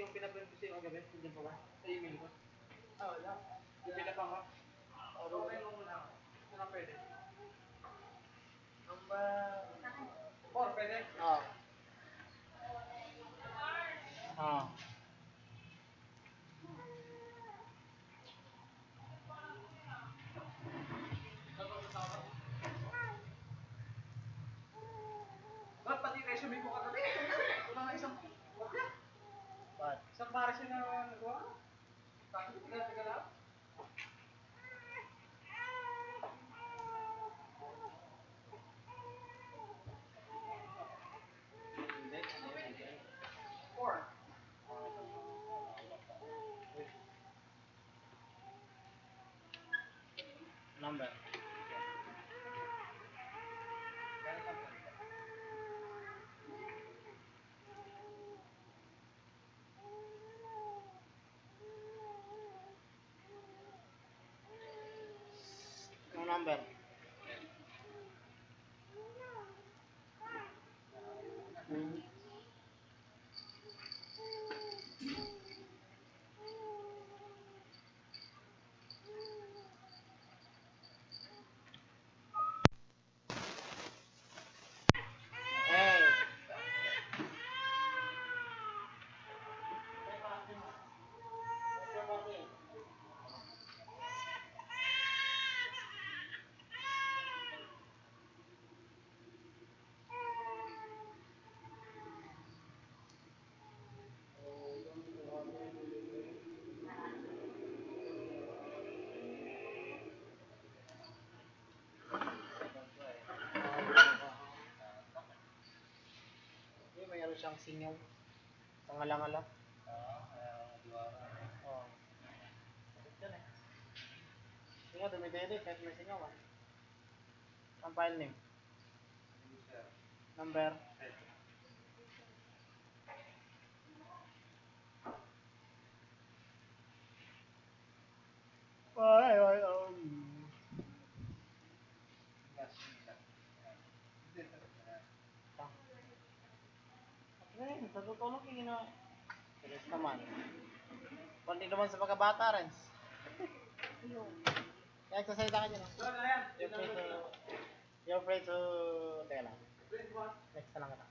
yung pinaprint ko sa'yo kagabi, hindi pa ba? Sa email ko. Wala. Pila pa ko. Okay mo muna ako. Ito na pwede. Number 4 pwede? Oo. Oo. Ba't pati resume ko kagabi? Wala nga isang kopya. Ba't? Isang pares yun na nagawa ko. Bakit? Tigal-tigal lang? Number. Yung number. Mayroon siyang singaw. Pangalang-alang. Oo. Yan eh. Singaw, dumidede. Kahit may singaw ah. Ang file name? Number? Natutulog yung ina. Yes naman. Pandi naman sa pagkabata rin. Exercise ka dyan. You're free to... Teka lang. Next na lang ka.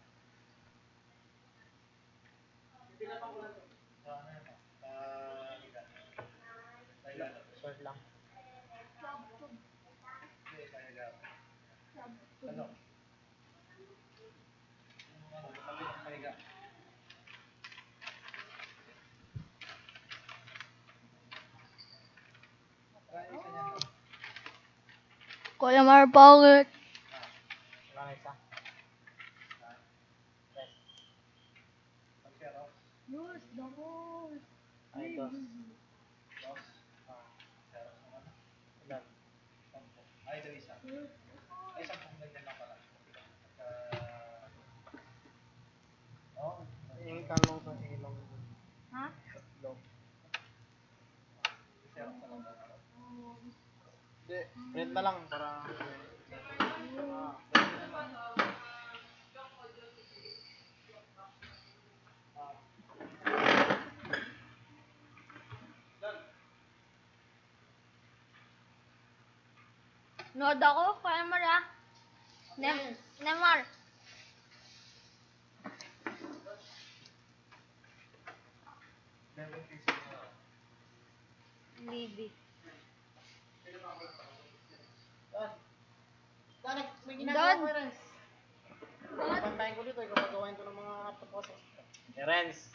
Short lang. Ano? Kuya Mar, bakit? Wala na isa. Yes, bakit? Ay, dos. Ilan? Ay, ito isa. Ay, 10 ganyan lang pala. Oo. Yung kalong sa ilong. Ha? Long. Xerox na lang. Hindi, print na lang para... Nood ako, Kuya Mar ah. Nemar. Libby. Dani, may ginagawa ko, Renz. What? Pantayin ko dito, ikaw pagawain ko ng mga proposal. Renz.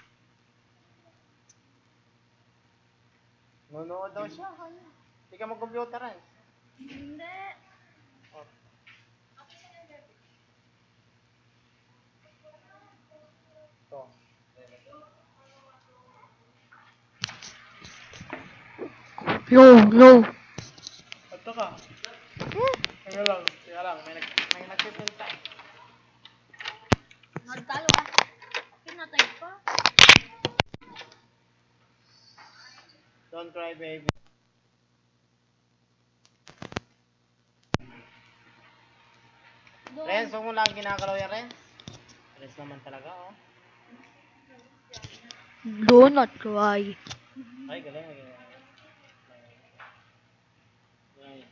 Nunood daw siya. Hindi ka mag-computer, Renz. Hindi. Ito. No. Ito ka. Teka lang. May nagpipinta. Nagtalo ah. Pinatay pa. Don't cry, baby. Renz, huwag mo lang ginagalaw yan, Renz. Renz naman talaga, oh. Do not cry. Ay, galing. Galing.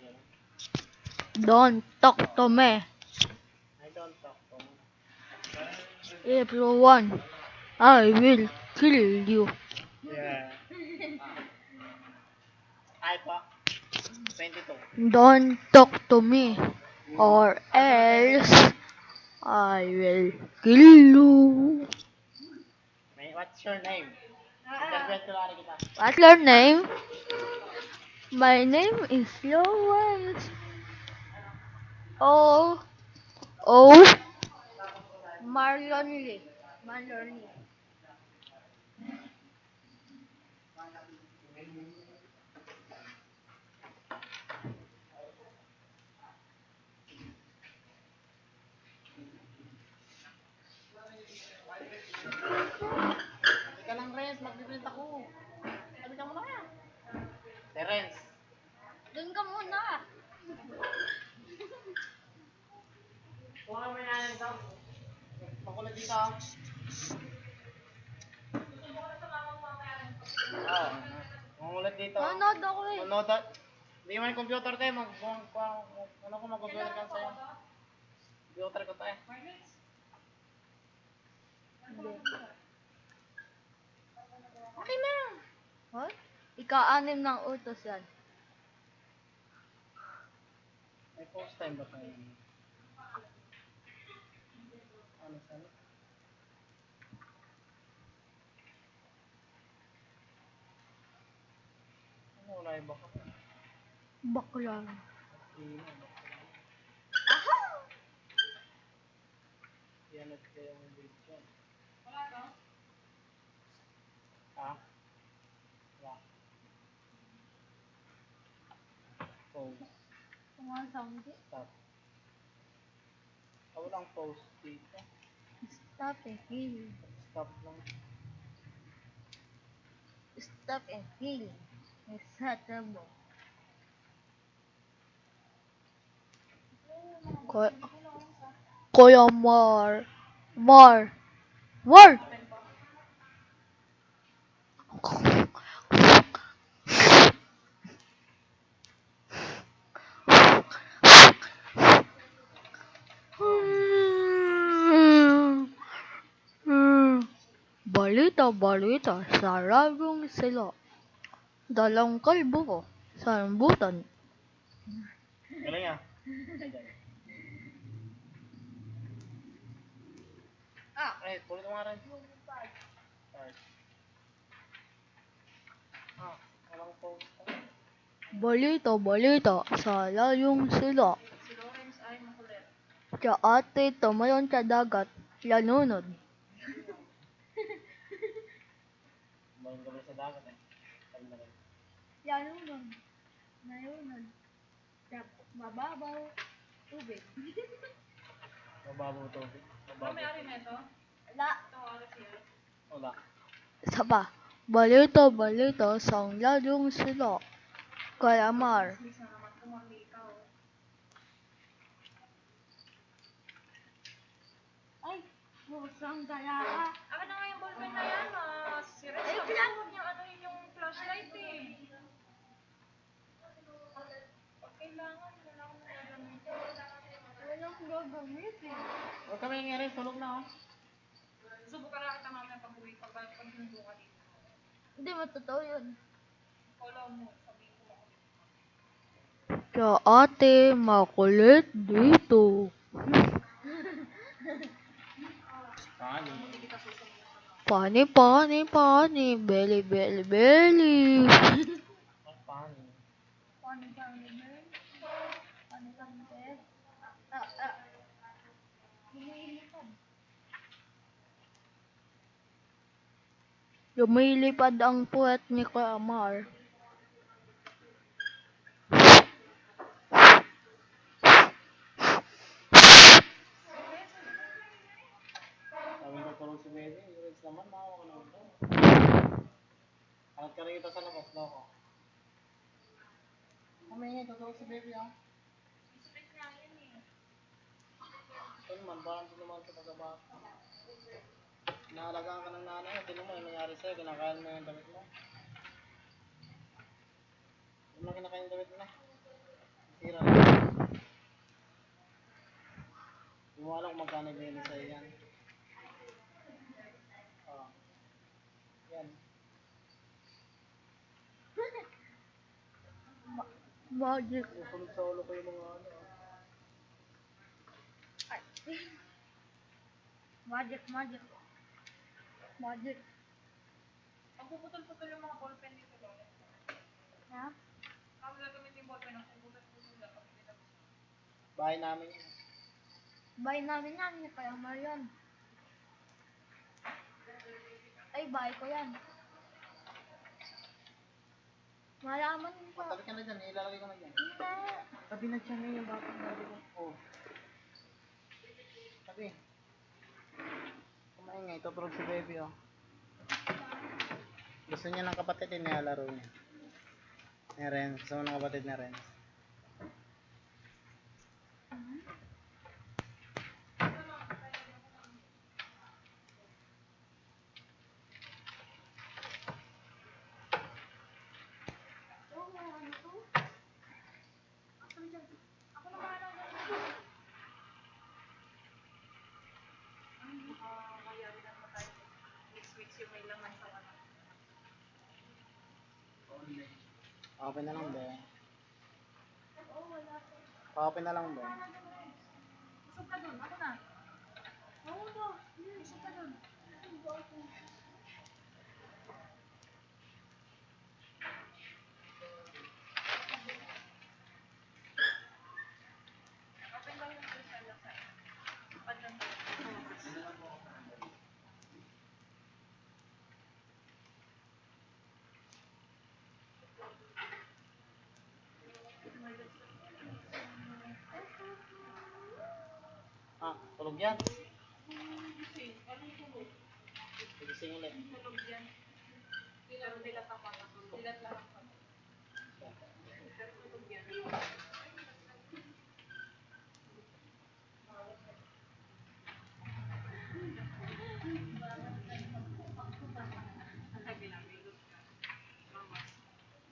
Don't talk to me. I don't talk to me. If you want, I will kill you. Yeah. Ay po. 22. Don't talk to me, or else I will kill you. What's your name? Interview ko lang kita. What's your name? My name is Lois. Oh, oh, Marlon Lee. Marlon Lee. Ika lang, Renz. Magbibilit ako. Sabi ka muna kaya. Terence. Doon ka muna. Kung ano may nanin daw. Makulit dito. Oo. Makulit dito. Nanood ako eh. Manood. Hindi mo yung computer tayo. Ano ko mag-computer ka sa'yo. Computer ko tayo. Okay na. What? Ika-anim ng utos yan. May post time ba tayo? Ano sa'yo? Ano, wala yung baka? Bakla. Hindi na. Yan at kaya yung video. Wala to? Ha? Wala. Post. Sumasamdi. Stop. Walang post dito. Stop and heal. Stop lang. Stop and heal. Acceptable. Kuya Mar. Mar! Balita sa radyong sila. Dalang kalbo ko sa rambutan. Galing ah. Ay, pulit mo nga rin. Start. Walang post. Balita sa radyong sila. Si Lawrence ay makulit. Sa ate tumayon sa dagat, lanunod. Maling gabi sa dagat eh. Sabi na rin. Lanunod. Nalunod. Sa mababaw. Tubig. Mababaw tubig. Ano may-ari na ito? Wala. Ito, alas yan. Wala. Isa pa. Balita sa radyong sila. Kuya Mar. Miss na naman kung makita oh. Ay, pusang dalaga. Akin na nga yung ballpen na yan, si Rex. Ay, Sabi kailan? ko, huwag niyang anuhin yung flashlight eh. Pag kailangan, wala akong nagagamitin. Walang gagamitin. Huwag kami nga rin. Tulog na oh. Subukan na kita mamaya pag-uwi, pag hinundo ka dito. Hindi, matotoo yun. Follow mo, sabihin ko ako. Sa ate, makulit dito. Paano? Hindi kita susunod. Pani, belly. Paano? Pani, belly. Lumilipad ang puwet ni Kuya Mar. Sabi ko tulog si Medi. Yung naman, maawa ka naman daw. Alat ka rin kita sa labas, loko. Kami nga, tutulog si Baby ah. Space nga yan eh. Ito naman, parang ito naman sa pagkabata. Naalagaan ka ng nanay, tinan mo yung nangyari sa'yo, kinakain mo yung damit mo. Hindi mo kinakain yung damit mo. Sira lang. Hindi mo alam kung magkano ibigay sa'yo yan. Oh. Yan. Magic. Susunod sa ulo ko yung mga ano. Magic, magic. Magic. Ang puputol-putol yung mga ballpen dito ba? Ha? Kami gagamitin yung ballpen ang puputol-putol dapat pinabos. Bahay namin yun. Bahay namin yan, kaya mahal yan. Ay, bahay ko yan. Malaman ko. Tabi ka na dyan, ilalagay ko na dyan. Hindi. Tabi na dyan yung batang sabi ko. Oh. Tabi. Kumaingay, tutulog si baby oh. Gusto niya ng kapatid, nilalaro niya. Ni Renz, gusto mo ng kapatid ni Renz. Open na lang ba? Open na lang ba? Busog ka dun, ako na. Oo ba? Busog ka dun. Open daw yung crystal na sa'yo. Padyan ka. Ah, tulog yan. Gising. Anong tulog? Gising ulit. Tulog yan. Pero dilat ako. Dilat lang ako. Pero tulog yan.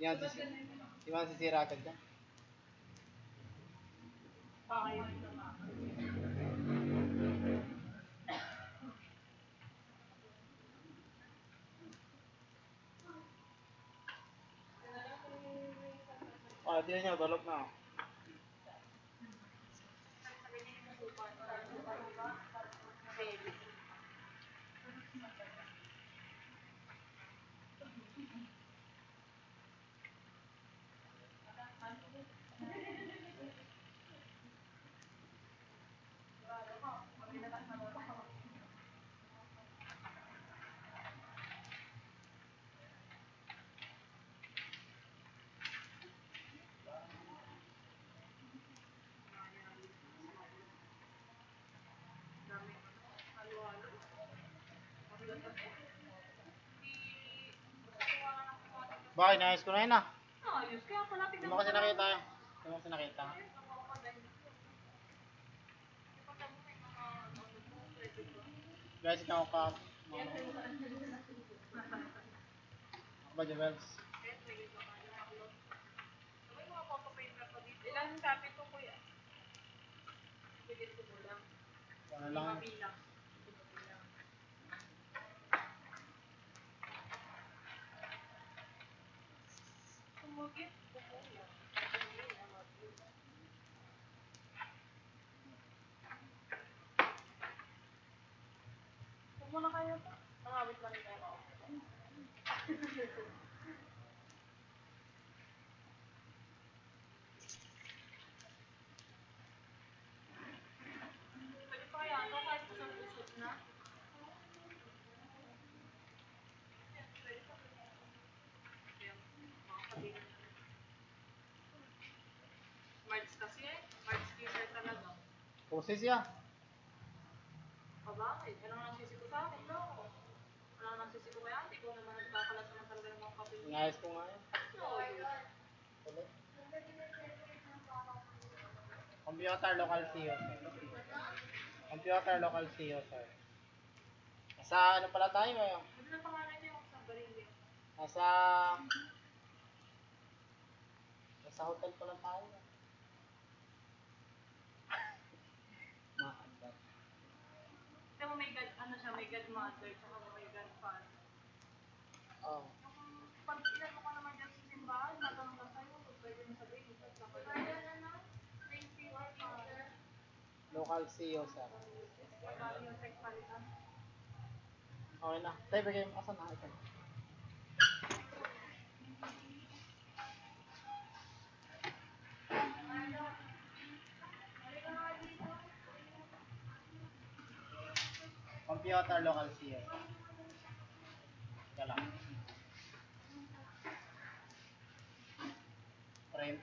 Yan, di ba sisira agad dyan? Bakit? Oh, di niya, tulog na. Bakit? Naayos ko na yun ah. Ayos. Kaya pala Hindi mo kasi nakita yun. Hindi mo kasi nakita. Guys, ikaw ka. Ako ba, Jebels? Ilan copy to kuya? Bigyan ko mo lang. Ano lang? Bilang. Tumugit. Huwag mo na kayo to. Nangawit lang tayo. Pwede pa kaya ito kahit isang usot na? March kasi eh. March teacher talaga. Pusis yan. Bakit? Ano nang sisi ko sa akin? No. Ano nang sisi ko kaya? Hindi ko naman nagkakalat naman talaga ng mga kapil. Naayos ko nga yun. No, yun. Tuloy. Computer local CEO, sir. Computer local CEO, sir. Sa ano pala tayo eh? Ano na pangalan niyo sa Barili? Nasa... Nasa hotel pala tayo. Maandat. Ito mo may god, ano siya, may godmother, saka may godfather. Oh. Pag inano ka naman dyan sa simbahan, tatanong ka sa'yo, pwede mo sabihin, ito sa kanya. Local CEO sir. Magkano yung sex palitan? Okay na. Tayo bigay mo. Asan na ito? Computer local CEO. Ika lang. Print.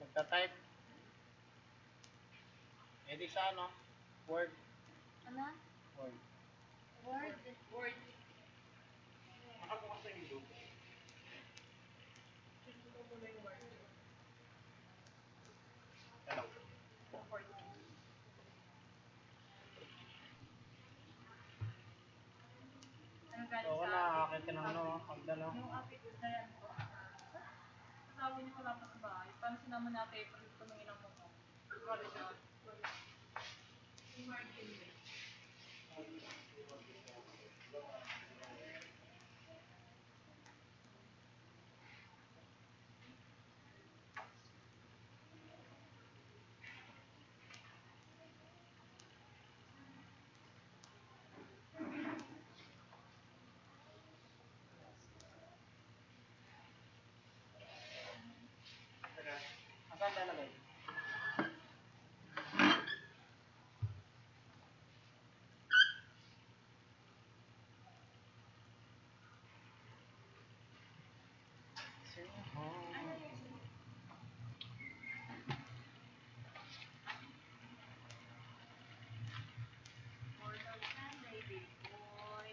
Magta-type. Eh di sa ano? Word. Ano? Word. Word? Word. Ika lang. Ano galing Oo sa na, akin? akin ka ng ano, hagdan no. Yung affidavit na yan po. Sabi niyo wala pa sa bahay. Paano sinama natin pag tumingin ang mukha? Wala siya. Asan talaga? Mortal Sun, baby boy.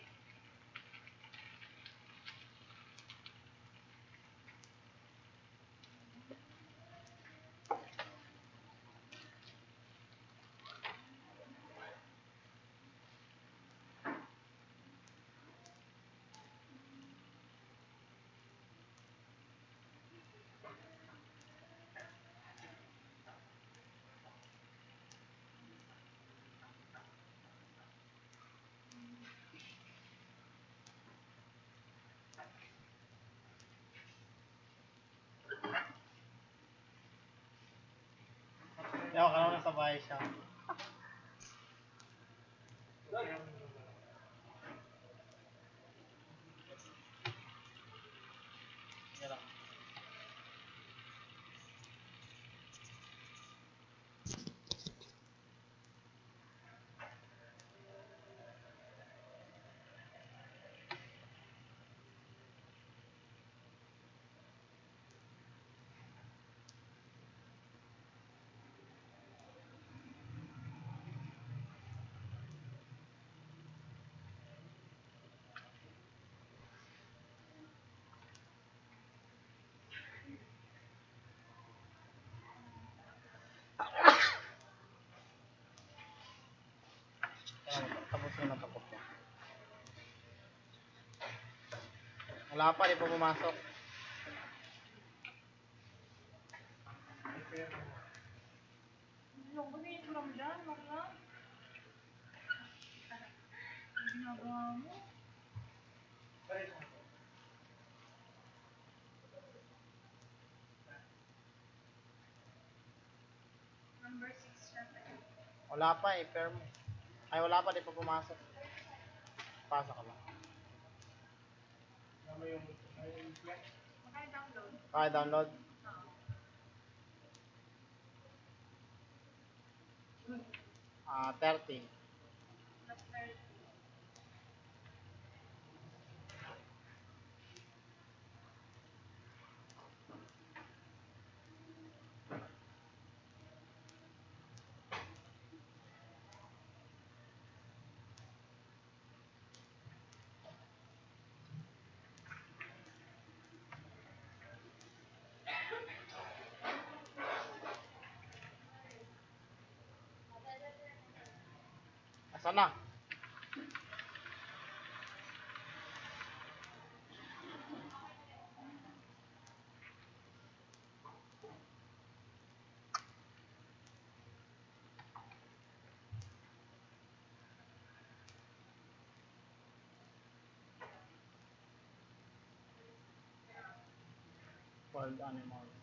Yaw, ka naman sa bahay siya. Ika lang. Wala pa, di pa pumasok. Ano ba yung from dyan, Marla? Ang ginagawa mo? Number 6 siya. Wala pa eh, fair mo. Ay, wala pa, di pa pumasok. Pasok ka lang. Maka-download. Okay, download. Oo. 30. Plus 30. Asan na? Wild animals.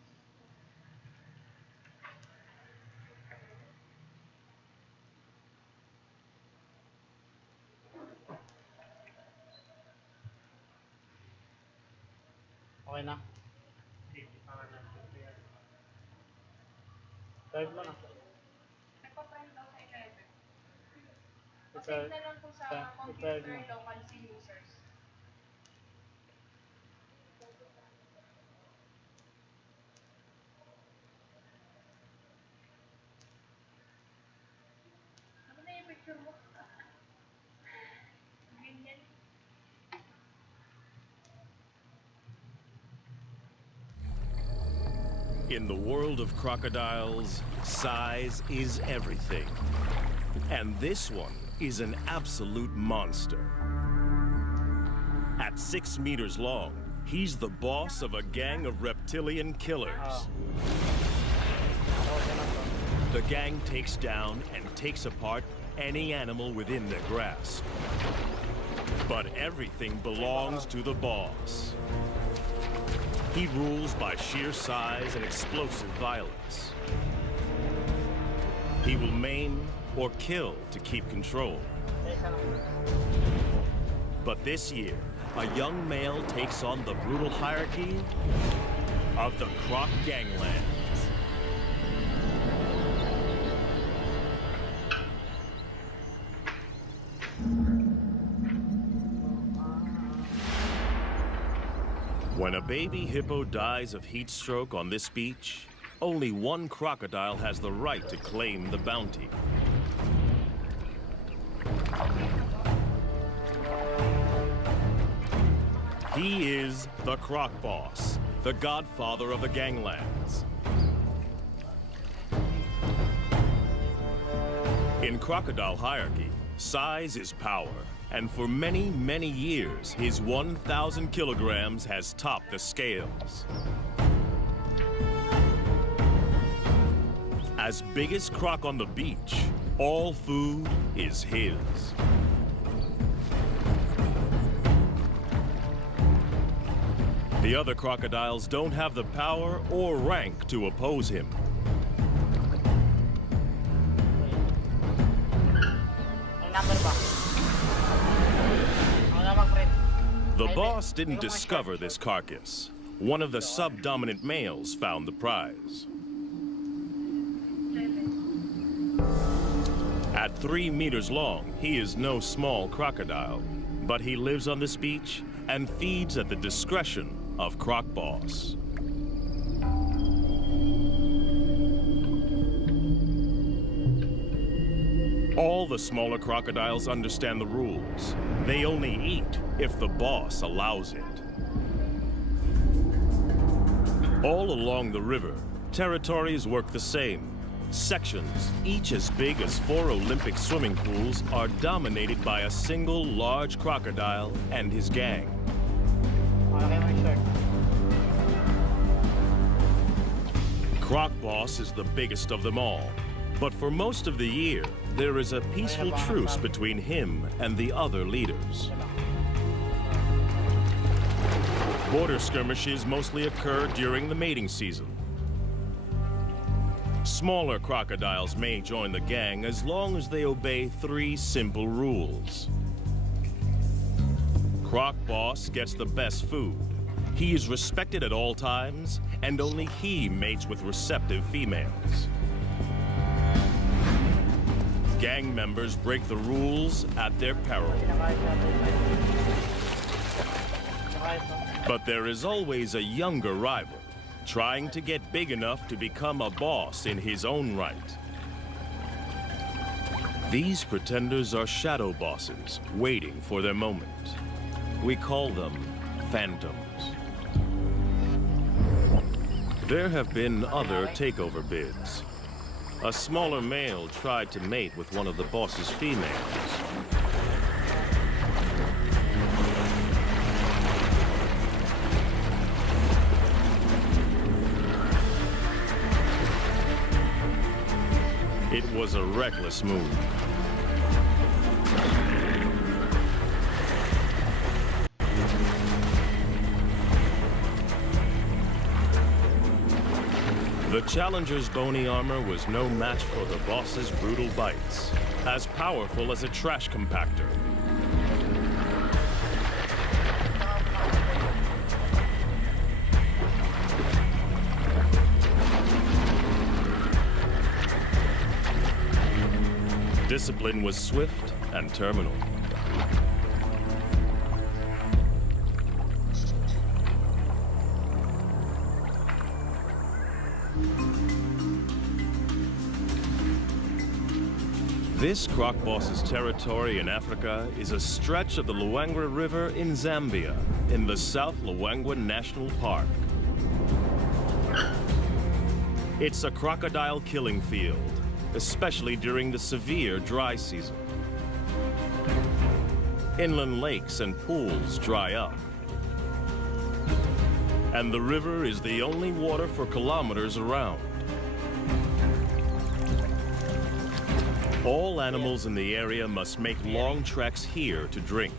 Okay na. Third mo na. Nagpa-prime daw sa 11. Third. Pasend na lang po sa Third computer mo. local SIM users. Ano na yung picture mo? Ganyan. In the world of crocodiles, size is everything. And this one is an absolute monster. At 6 meters long, he's the boss of a gang of reptilian killers. The gang takes down and takes apart any animal within their grasp. But everything belongs to the boss. He rules by sheer size and explosive violence. He will maim or kill to keep control. But this year, a young male takes on the brutal hierarchy of the Croc Ganglands. When a baby hippo dies of heat stroke on this beach, only one crocodile has the right to claim the bounty. He is the Croc Boss, the godfather of the ganglands. In crocodile hierarchy, size is power. And for many, many years, his 1,000 kilograms has topped the scales. As biggest croc on the beach, all food is his. The other crocodiles don't have the power or rank to oppose him. The boss didn't discover this carcass. One of the subdominant males found the prize. At 3 meters long, he is no small crocodile, but he lives on this beach and feeds at the discretion of Croc Boss. All the smaller crocodiles understand the rules. They only eat if the boss allows it. All along the river, territories work the same. Sections, each as big as 4 Olympic swimming pools, are dominated by a single large crocodile and his gang. Croc Boss is the biggest of them all, but for most of the year, there is a peaceful truce between him and the other leaders. Border skirmishes mostly occur during the mating season. Smaller crocodiles may join the gang as long as they obey 3 simple rules. Croc Boss gets the best food. He is respected at all times, and only he mates with receptive females. Gang members break the rules at their peril. But there is always a younger rival, trying to get big enough to become a boss in his own right. These pretenders are shadow bosses, waiting for their moment. We call them phantoms. There have been other takeover bids. A smaller male tried to mate with one of the boss's females. It was a reckless move. The challenger's bony armor was no match for the boss's brutal bites, as powerful as a trash compactor. Discipline was swift and terminal. This Croc Boss's territory in Africa is a stretch of the Luangwa River in Zambia, in the South Luangwa National Park. It's a crocodile killing field, especially during the severe dry season. Inland lakes and pools dry up. And the river is the only water for kilometers around. All animals in the area must make long treks here to drink.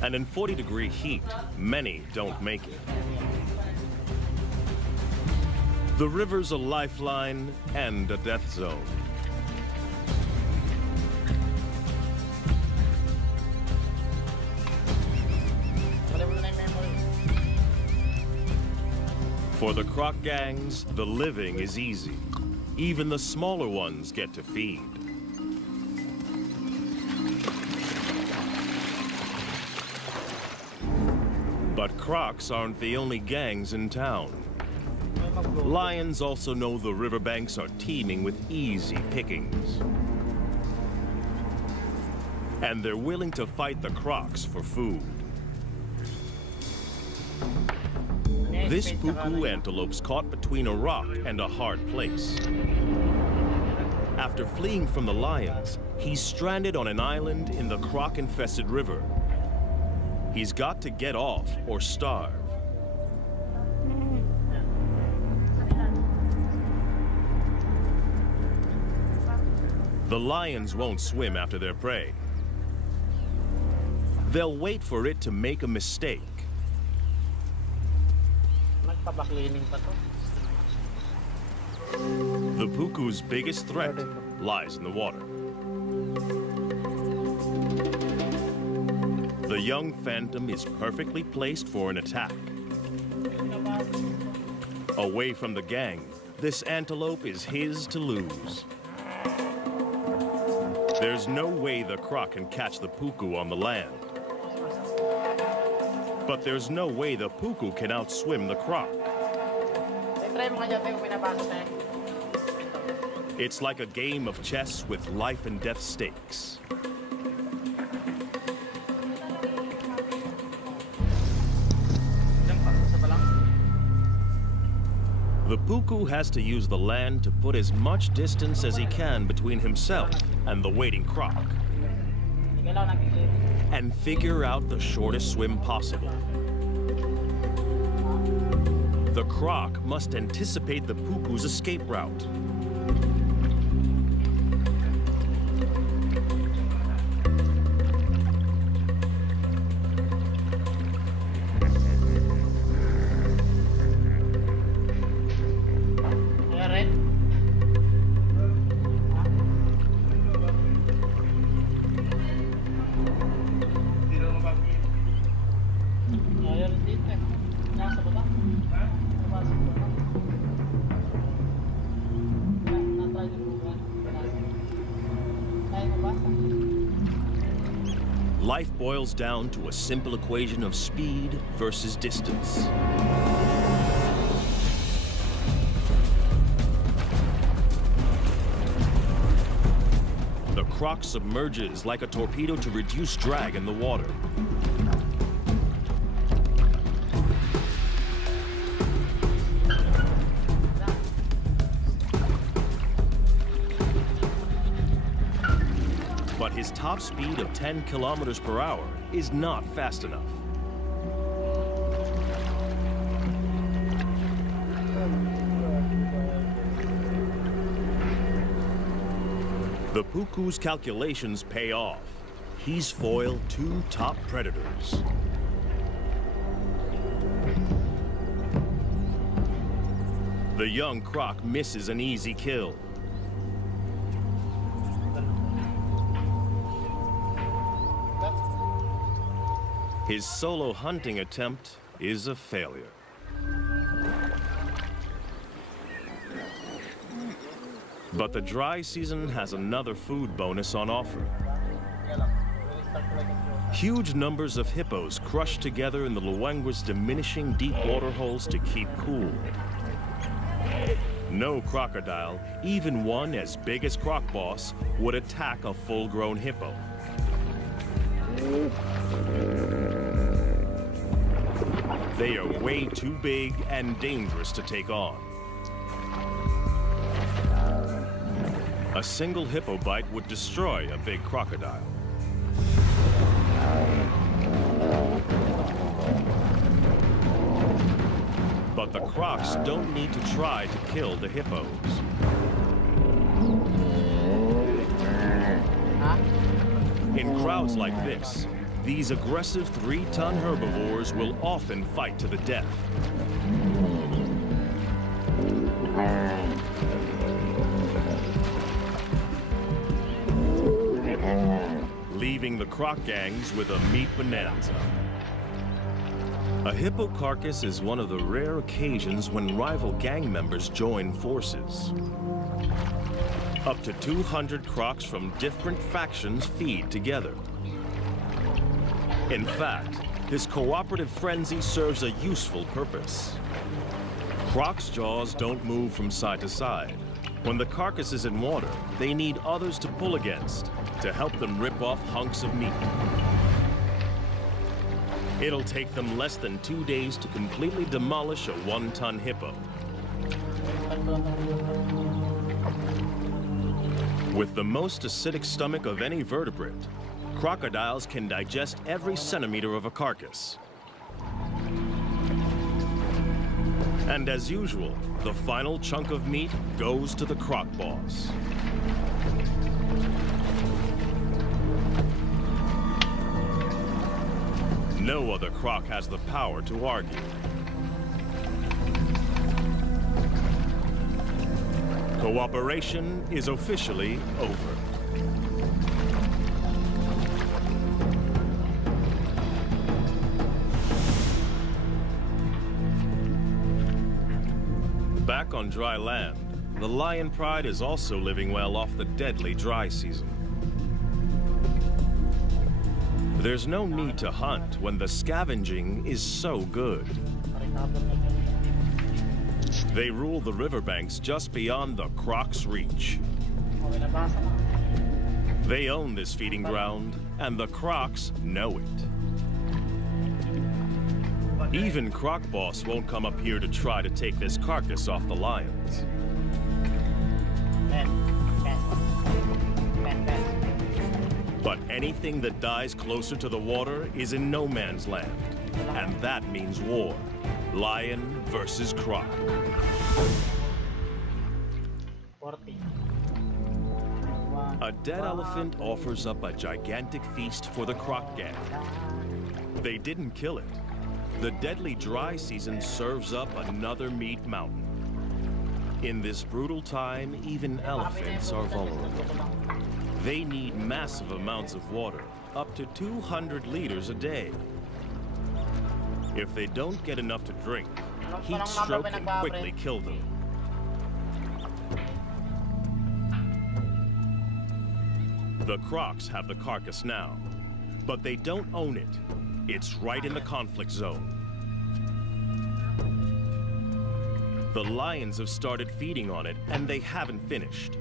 And in 40-degree heat, many don't make it. The river's a lifeline and a death zone. For the croc gangs, the living is easy. Even the smaller ones get to feed. But crocs aren't the only gangs in town. Lions also know the riverbanks are teeming with easy pickings. And they're willing to fight the crocs for food. This puku antelope's caught between a rock and a hard place. After fleeing from the lions, he's stranded on an island in the croc-infested river. He's got to get off or starve. The lions won't swim after their prey. They'll wait for it to make a mistake. The puku's biggest threat lies in the water. The young phantom is perfectly placed for an attack. Away from the gang, this antelope is his to lose. There's no way the croc can catch the puku on the land. But there's no way the puku can outswim the croc. It's like a game of chess with life and death stakes. The puku has to use the land to put as much distance as he can between himself and the waiting croc, and figure out the shortest swim possible. The croc must anticipate the pupu's escape route. Yeah, right? Hindi naman mapapili. Ayaw rin dito eh. Nasa baba. Ha? Napasok ko na. Na-try din mo ba? Kaya mo ba? Life boils down to a simple equation of speed versus distance. The croc submerges like a torpedo to reduce drag in the water. But his top speed of 10 kilometers per hour is not fast enough. The puku's calculations pay off. He's foiled 2 top predators. The young croc misses an easy kill. His solo hunting attempt is a failure. But the dry season has another food bonus on offer. Huge numbers of hippos crushed together in the Luangwa's diminishing deep water holes to keep cool. No crocodile, even one as big as Croc Boss, would attack a full-grown hippo. They are way too big and dangerous to take on. A single hippo bite would destroy a big crocodile. But the crocs don't need to try to kill the hippos. In crowds like this, these aggressive 3-ton herbivores will often fight to the death. Leaving the croc gangs with a meat bonanza. A hippo carcass is one of the rare occasions when rival gang members join forces. Up to 200 crocs from different factions feed together. In fact, this cooperative frenzy serves a useful purpose. Crocs' jaws don't move from side to side. When the carcass is in water, they need others to pull against to help them rip off hunks of meat. It'll take them less than 2 days to completely demolish a 1-ton hippo. With the most acidic stomach of any vertebrate, crocodiles can digest every centimeter of a carcass. And as usual, the final chunk of meat goes to the croc boss. No other croc has the power to argue. Cooperation is officially over. Back on dry land, the lion pride is also living well off the deadly dry season. There's no need to hunt when the scavenging is so good. They rule the riverbanks just beyond the croc's reach. They own this feeding ground, and the crocs know it. Even Croc Boss won't come up here to try to take this carcass off the lions. But anything that dies closer to the water is in no man's land. And that means war. Lion versus Croc. 40. A dead elephant offers up a gigantic feast for the Croc gang. They didn't kill it. The deadly dry season serves up another meat mountain. In this brutal time, even elephants are vulnerable. They need massive amounts of water, up to 200 liters a day. If they don't get enough to drink, heat stroke can quickly kill them. The Crocs have the carcass now, but they don't own it. It's right in the conflict zone. The lions have started feeding on it, and they haven't finished.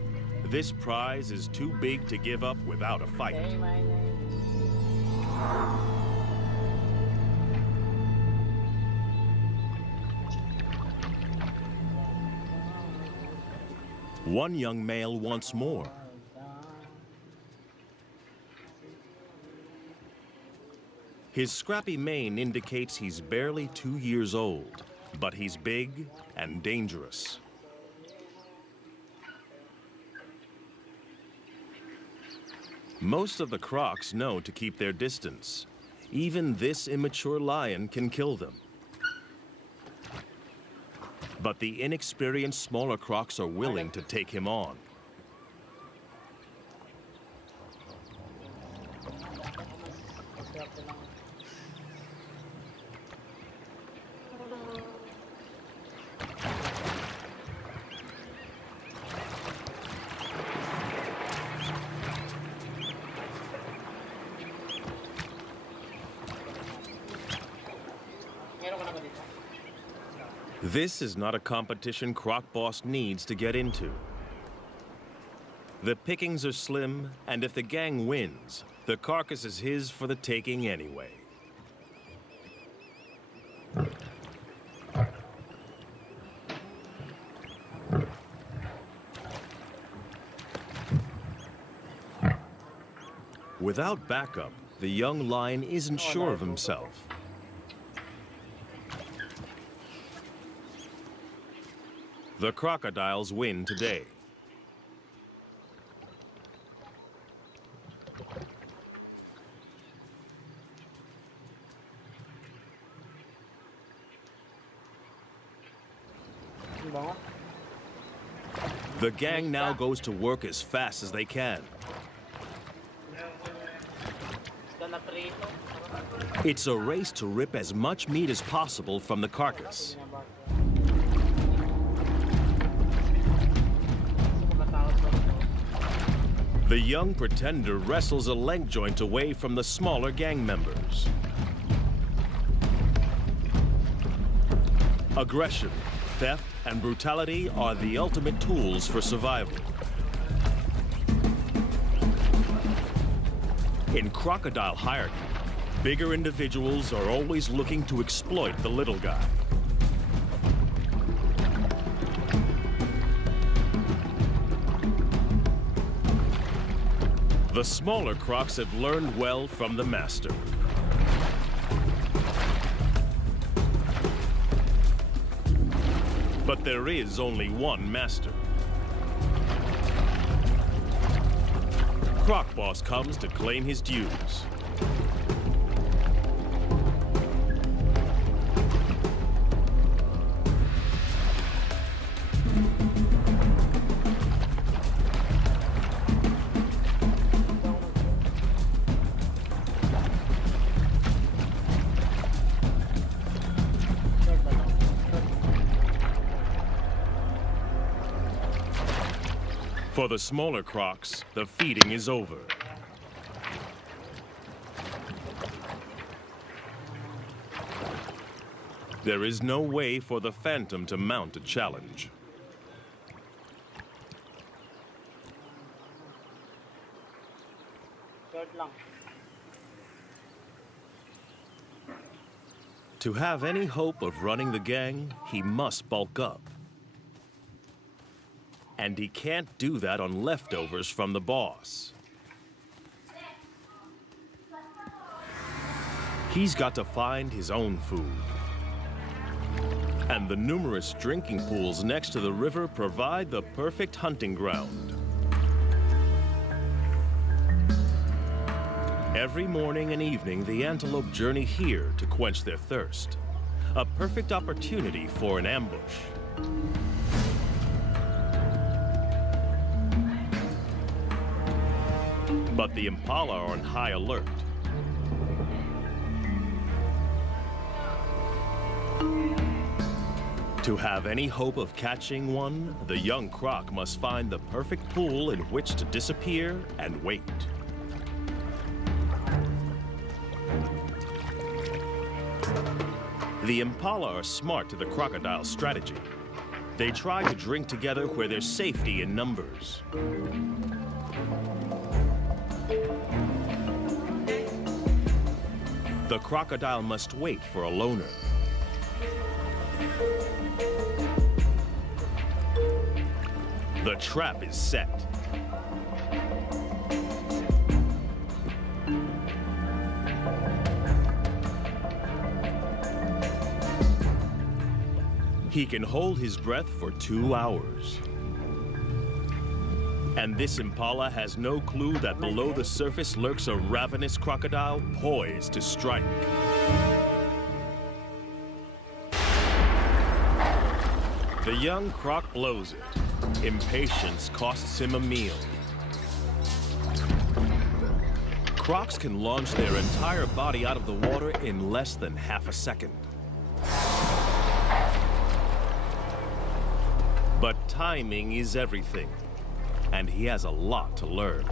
This prize is too big to give up without a fight. Say my name. One young male wants more. His scrappy mane indicates he's barely 2 years old, but he's big and dangerous. Most of the Crocs know to keep their distance. Even this immature lion can kill them. But the inexperienced smaller Crocs are willing to take him on. This is not a competition Croc Boss needs to get into. The pickings are slim, and if the gang wins, the carcass is his for the taking anyway. Without backup, the young lion isn't sure of himself. The crocodiles win today. The gang now goes to work as fast as they can. It's a race to rip as much meat as possible from the carcass. The young pretender wrestles a leg joint away from the smaller gang members. Aggression, theft, and brutality are the ultimate tools for survival. In crocodile hierarchy, bigger individuals are always looking to exploit the little guy. The smaller Crocs have learned well from the master. But there is only one master. Croc Boss comes to claim his dues. For the smaller Crocs, the feeding is over. There is no way for the Phantom to mount a challenge. To have any hope of running the gang, he must bulk up. And he can't do that on leftovers from the boss. He's got to find his own food. And the numerous drinking pools next to the river provide the perfect hunting ground. Every morning and evening, the antelope journey here to quench their thirst. A perfect opportunity for an ambush. But the impala are on high alert. To have any hope of catching one, the young croc must find the perfect pool in which to disappear and wait. The impala are smart to the crocodile's strategy. They try to drink together where there's safety in numbers. The crocodile must wait for a loner. The trap is set. He can hold his breath for 2 hours. And this impala has no clue that below the surface lurks a ravenous crocodile poised to strike. The young croc blows it. Impatience costs him a meal. Crocs can launch their entire body out of the water in less than half a second. But timing is everything, and he has a lot to learn.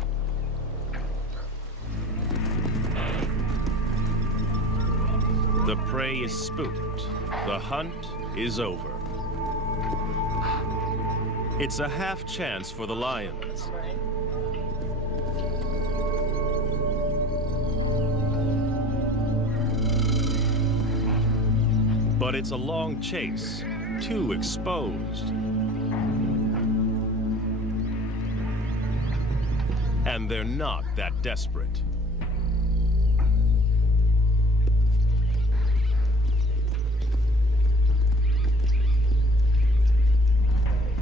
The prey is spooked. The hunt is over. It's a half chance for the lions. But it's a long chase, too exposed. And they're not that desperate.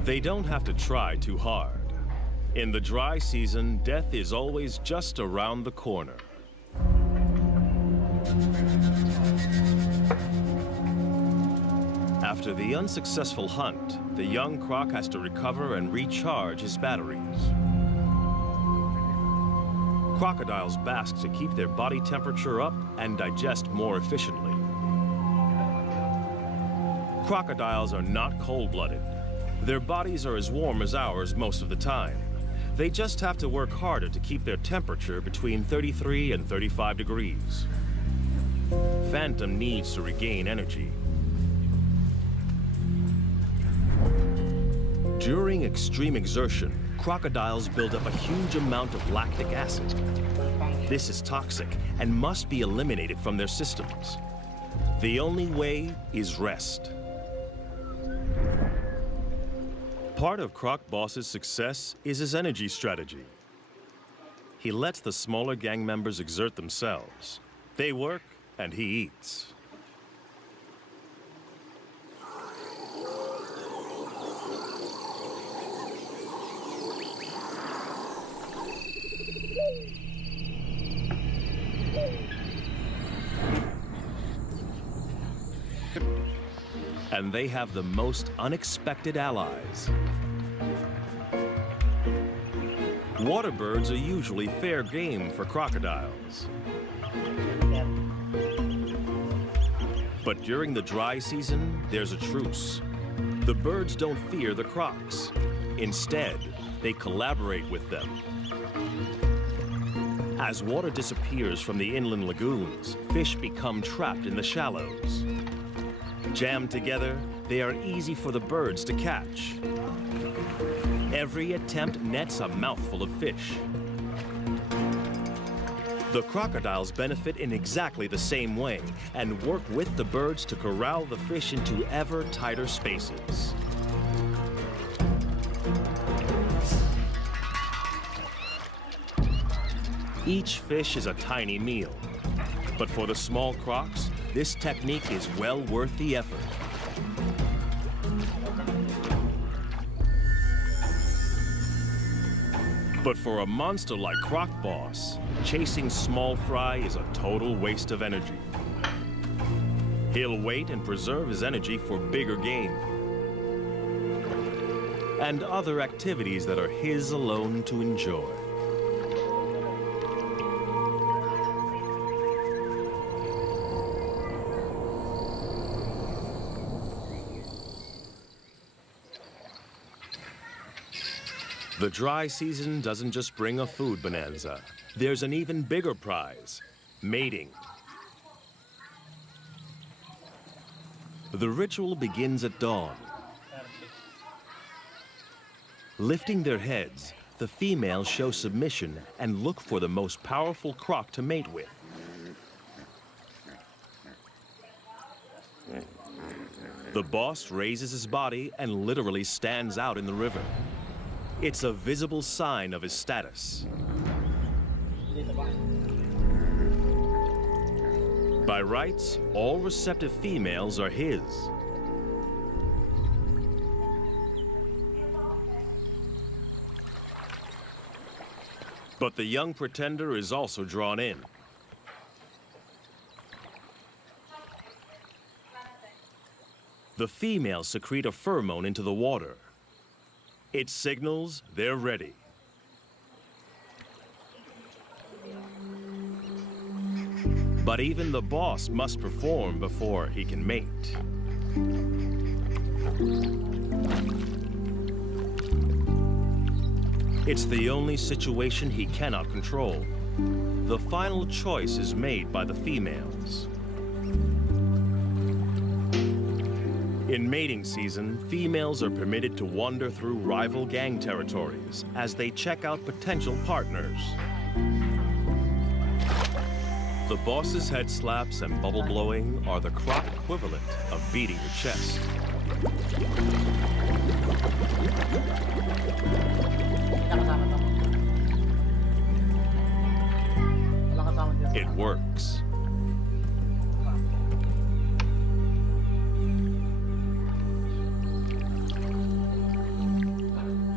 They don't have to try too hard. In the dry season, death is always just around the corner. After the unsuccessful hunt, the young croc has to recover and recharge his batteries. Crocodiles bask to keep their body temperature up and digest more efficiently. Crocodiles are not cold-blooded. Their bodies are as warm as ours most of the time. They just have to work harder to keep their temperature between 33 and 35 degrees. Phantom needs to regain energy. During extreme exertion, crocodiles build up a huge amount of lactic acid. This is toxic and must be eliminated from their systems. The only way is rest. Part of Croc Boss's success is his energy strategy. He lets the smaller gang members exert themselves. They work and he eats. And they have the most unexpected allies. Water birds are usually fair game for crocodiles. But during the dry season, there's a truce. The birds don't fear the crocs. Instead, they collaborate with them. As water disappears from the inland lagoons, fish become trapped in the shallows. Jammed together, they are easy for the birds to catch. Every attempt nets a mouthful of fish. The crocodiles benefit in exactly the same way and work with the birds to corral the fish into ever tighter spaces. Each fish is a tiny meal, but for the small crocs, this technique is well worth the effort. But for a monster like Croc Boss, chasing small fry is a total waste of energy. He'll wait and preserve his energy for bigger game and other activities that are his alone to enjoy. The dry season doesn't just bring a food bonanza. There's an even bigger prize, mating. The ritual begins at dawn. Lifting their heads, the females show submission and look for the most powerful croc to mate with. The boss raises his body and literally stands out in the river. It's a visible sign of his status. By rights, all receptive females are his. But the young pretender is also drawn in. The females secrete a pheromone into the water. It signals they're ready. But even the boss must perform before he can mate. It's the only situation he cannot control. The final choice is made by the females. In mating season, females are permitted to wander through rival gang territories as they check out potential partners. The boss's head slaps and bubble blowing are the croc equivalent of beating the chest. It works.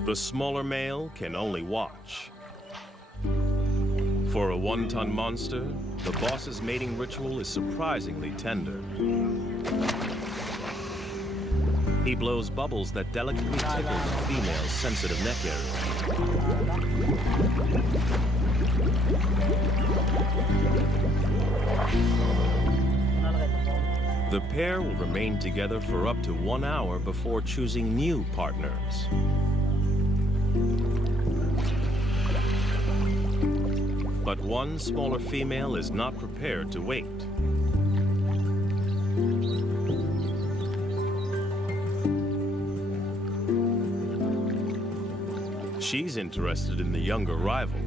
The smaller male can only watch. For a one-ton monster, the boss's mating ritual is surprisingly tender. He blows bubbles that delicately tickle the female's sensitive neck area. The pair will remain together for up to 1 hour before choosing new partners. But one smaller female is not prepared to wait. She's interested in the younger rival.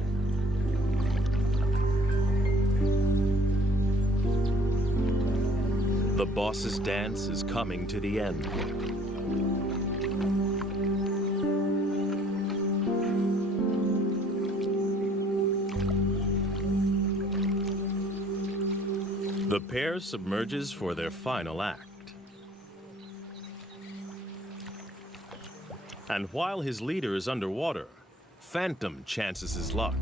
The boss's dance is coming to the end. The pair submerges for their final act. And while his leader is underwater, Phantom chances his luck.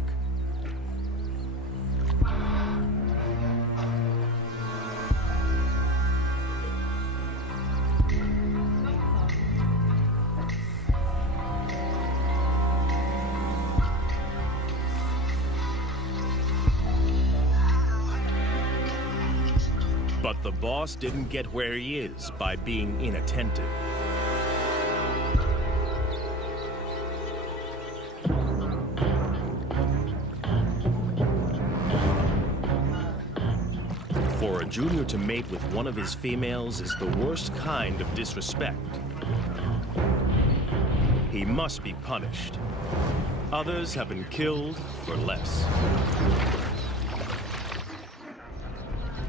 But the boss didn't get where he is by being inattentive. For a junior to mate with one of his females is the worst kind of disrespect. He must be punished. Others have been killed for less.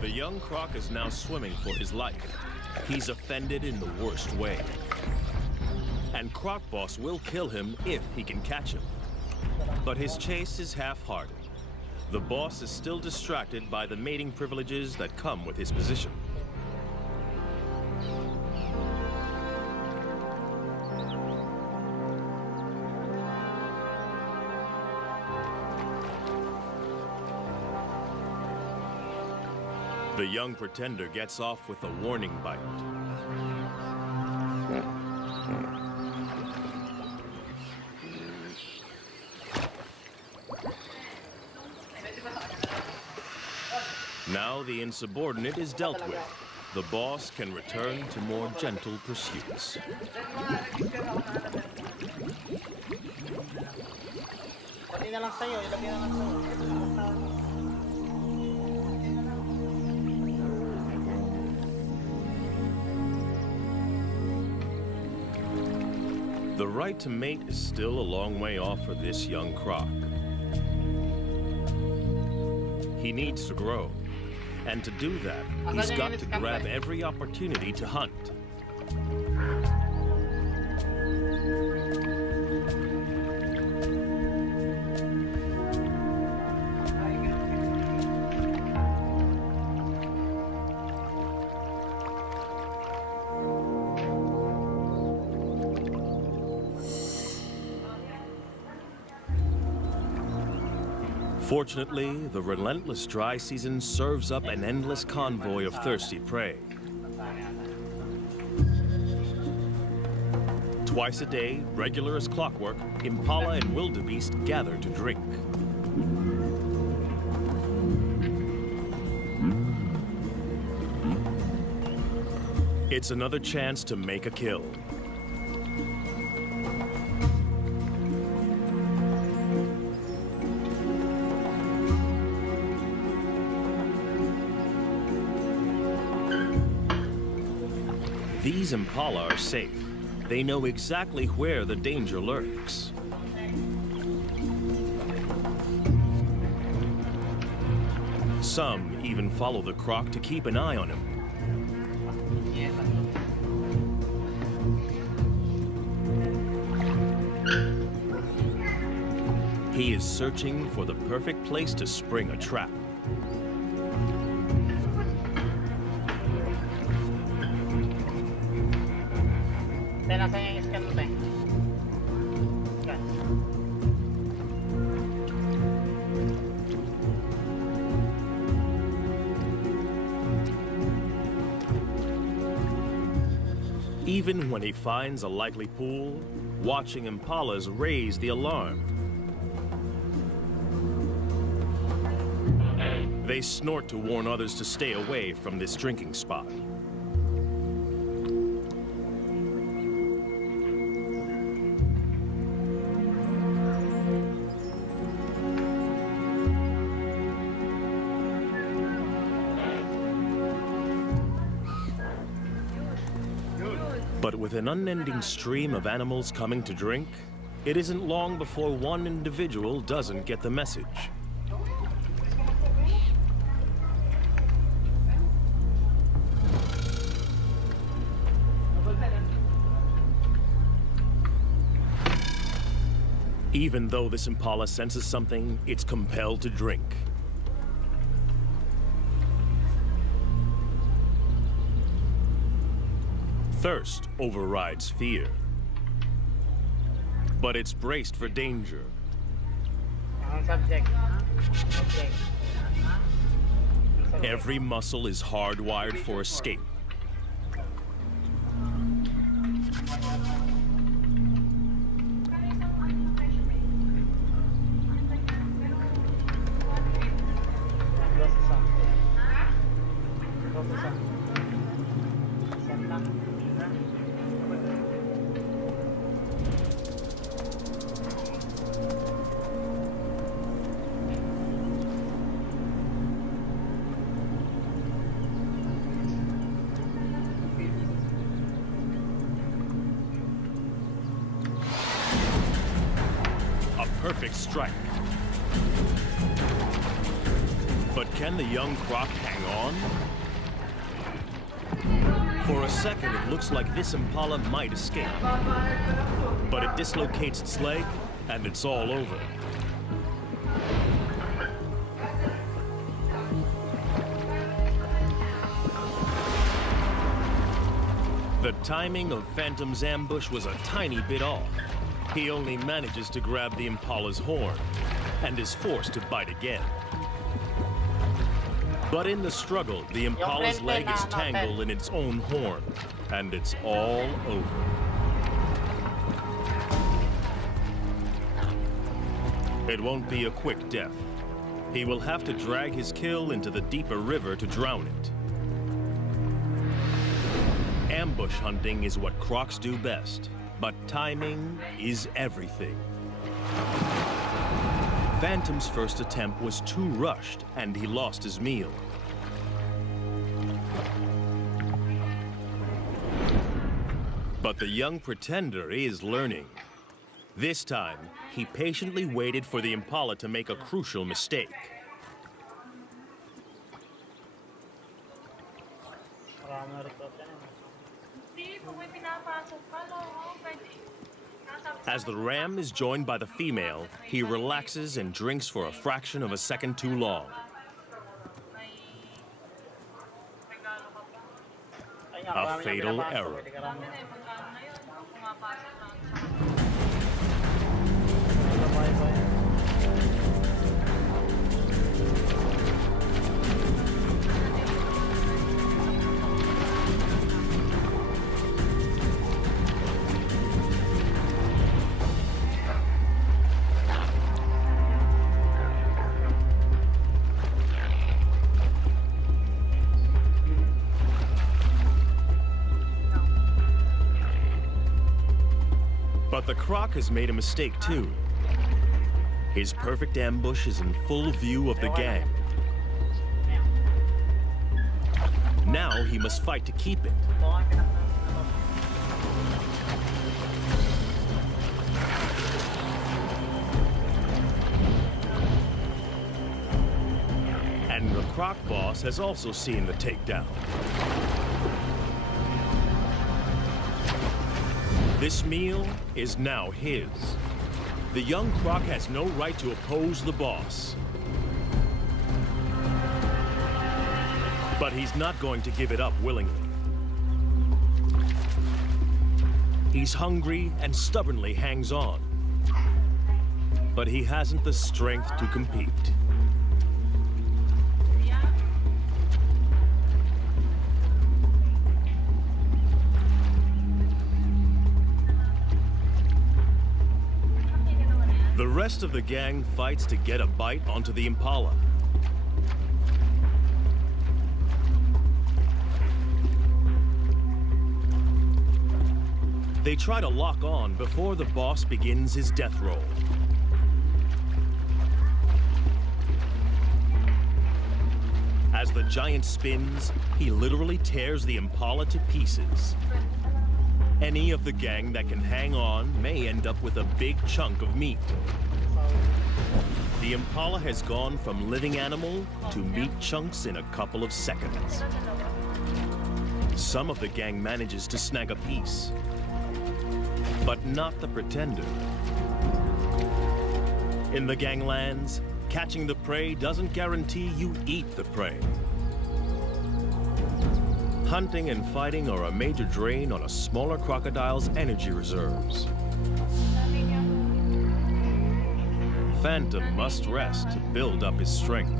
The young croc is now swimming for his life. He's offended in the worst way. And Croc Boss will kill him if he can catch him. But his chase is half-hearted. The boss is still distracted by the mating privileges that come with his position. The young pretender gets off with a warning bite. Now the insubordinate is dealt with. The boss can return to more gentle pursuits. Pati na lang sa'yo, ilagay na lang sa'yo. The right to mate is still a long way off for this young croc. He needs to grow. And to do that, he's got to grab every opportunity to hunt. Fortunately, the relentless dry season serves up an endless convoy of thirsty prey. Twice a day, regular as clockwork, impala and wildebeest gather to drink. It's another chance to make a kill. These impala are safe. They know exactly where the danger lurks. Some even follow the croc to keep an eye on him. He is searching for the perfect place to spring a trap. Even when he finds a likely pool, watching impalas raise the alarm. They snort to warn others to stay away from this drinking spot. But with an unending stream of animals coming to drink, it isn't long before one individual doesn't get the message. Even though this impala senses something, it's compelled to drink. Thirst overrides fear. But it's braced for danger. Every muscle is hardwired for escape. Perfect strike. But can the young croc hang on? For a second, it looks like this impala might escape. But it dislocates its leg, and it's all over. The timing of Phantom's ambush was a tiny bit off. He only manages to grab the impala's horn and is forced to bite again. But in the struggle, the Impala's leg is tangled in its own horn, and it's all over. It won't be a quick death. He will have to drag his kill into the deeper river to drown it. Ambush hunting is what crocs do best, but timing is everything. Phantom's first attempt was too rushed, and he lost his meal. But the young pretender is learning. This time, he patiently waited for the Impala to make a crucial mistake. As the ram is joined by the female, he relaxes and drinks for a fraction of a second too long. A fatal error. But the croc has made a mistake too. His perfect ambush is in full view of the gang. Now he must fight to keep it. And the croc boss has also seen the takedown. This meal is now his. The young croc has no right to oppose the boss. But he's not going to give it up willingly. He's hungry and stubbornly hangs on. But he hasn't the strength to compete. The rest of the gang fights to get a bite onto the Impala. They try to lock on before the boss begins his death roll. As the giant spins, he literally tears the Impala to pieces. Any of the gang that can hang on may end up with a big chunk of meat. The Impala has gone from living animal to meat chunks in a couple of seconds. Some of the gang manages to snag a piece, but not the pretender. In the ganglands, catching the prey doesn't guarantee you eat the prey. Hunting and fighting are a major drain on a smaller crocodile's energy reserves. Phantom must rest to build up his strength.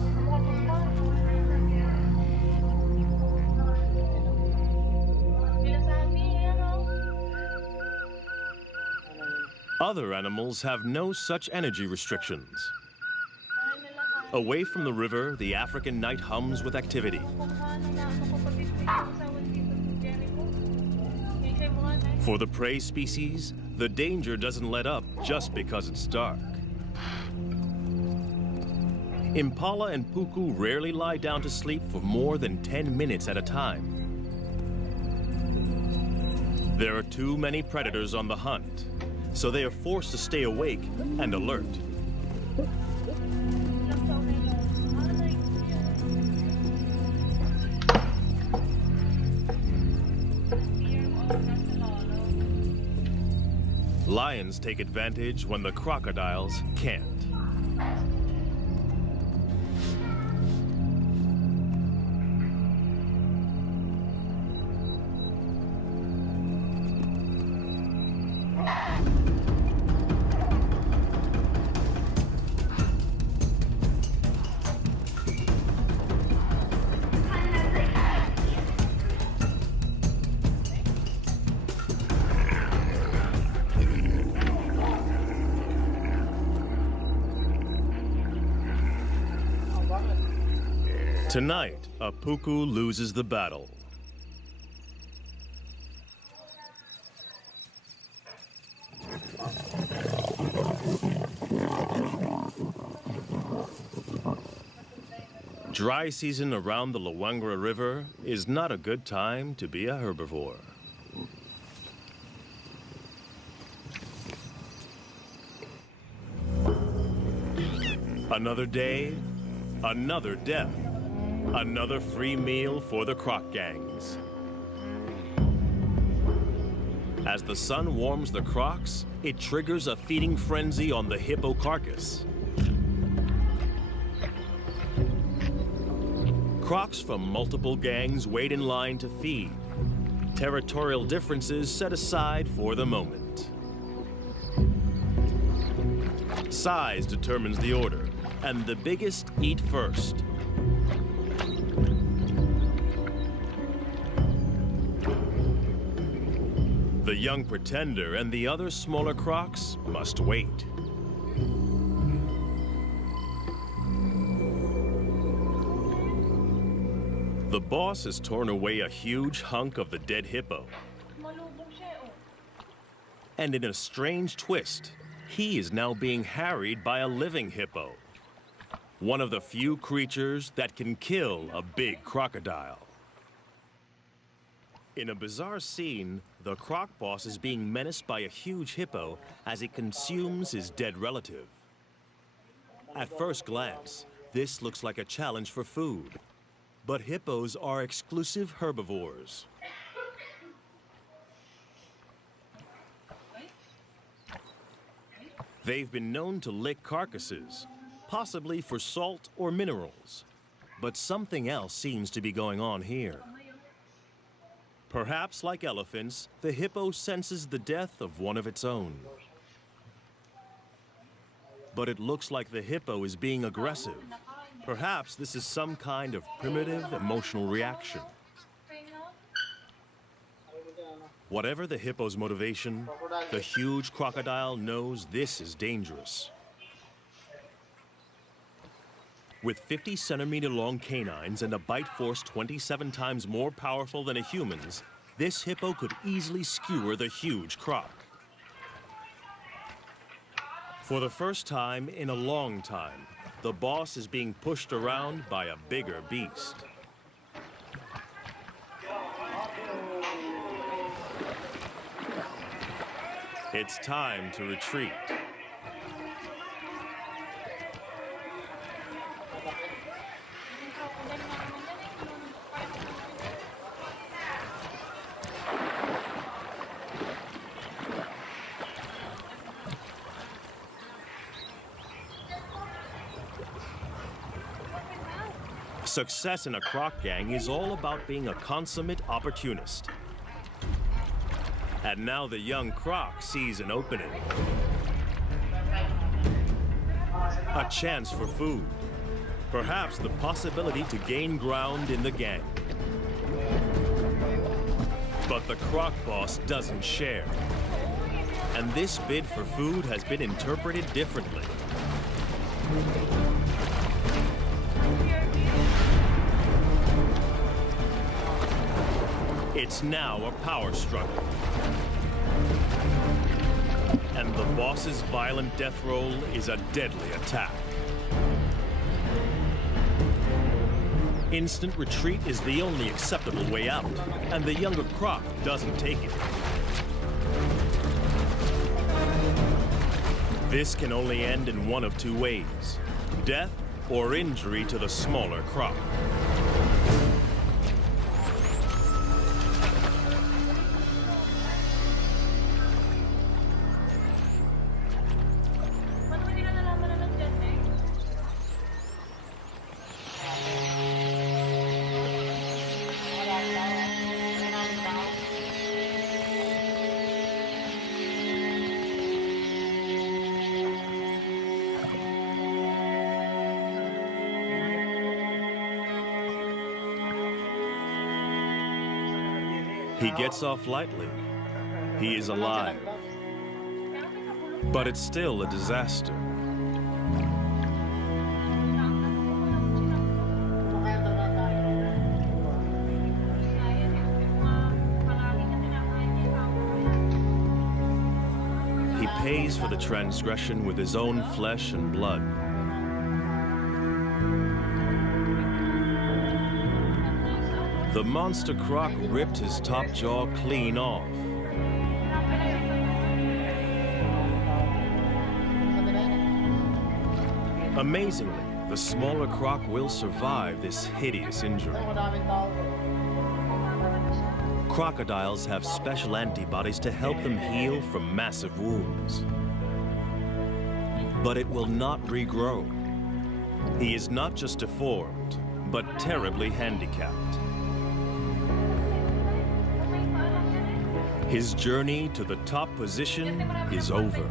Other animals have no such energy restrictions. Away from the river, the African night hums with activity. For the prey species, the danger doesn't let up just because it's dark. Impala and puku rarely lie down to sleep for more than 10 minutes at a time. There are too many predators on the hunt, so they are forced to stay awake and alert. Lions take advantage when the crocodiles can't. Tonight, a puku loses the battle. Dry season around the Luangwa River is not a good time to be a herbivore. Another day, another death, another free meal for the croc gangs. As the sun warms the crocs, it triggers a feeding frenzy on the hippo carcass. Crocs from multiple gangs wait in line to feed. Territorial differences set aside for the moment. Size determines the order, and the biggest eat first. The young pretender and the other smaller crocs must wait. The boss has torn away a huge hunk of the dead hippo. Malubog siya, oh. And in a strange twist, he is now being harried by a living hippo. One of the few creatures that can kill a big crocodile. In a bizarre scene, the croc boss is being menaced by a huge hippo as it consumes his dead relative. At first glance, this looks like a challenge for food. But hippos are exclusive herbivores. They've been known to lick carcasses, possibly for salt or minerals. But something else seems to be going on here. Perhaps like elephants, the hippo senses the death of one of its own. But it looks like the hippo is being aggressive. Perhaps this is some kind of primitive emotional reaction. Whatever the hippo's motivation, the huge crocodile knows this is dangerous. With 50-centimeter-long canines and a bite force 27 times more powerful than a human's, this hippo could easily skewer the huge croc. For the first time in a long time, the boss is being pushed around by a bigger beast. It's time to retreat. Success in a croc gang is all about being a consummate opportunist. And now the young croc sees an opening. A chance for food. Perhaps the possibility to gain ground in the gang. But the croc boss doesn't share. And this bid for food has been interpreted differently. It's now a power struggle. And the boss's violent death roll is a deadly attack. Instant retreat is the only acceptable way out, and the younger croc doesn't take it. This can only end in one of two ways: death or injury to the smaller croc. He gets off lightly. He is alive. But it's still a disaster. pays for the transgression with his own flesh and blood. The monster croc ripped his top jaw clean off. Amazingly, the smaller croc will survive this hideous injury. Crocodiles have special antibodies to help them heal from massive wounds. But it will not regrow. He is not just deformed, but terribly handicapped. His journey to the top position is over.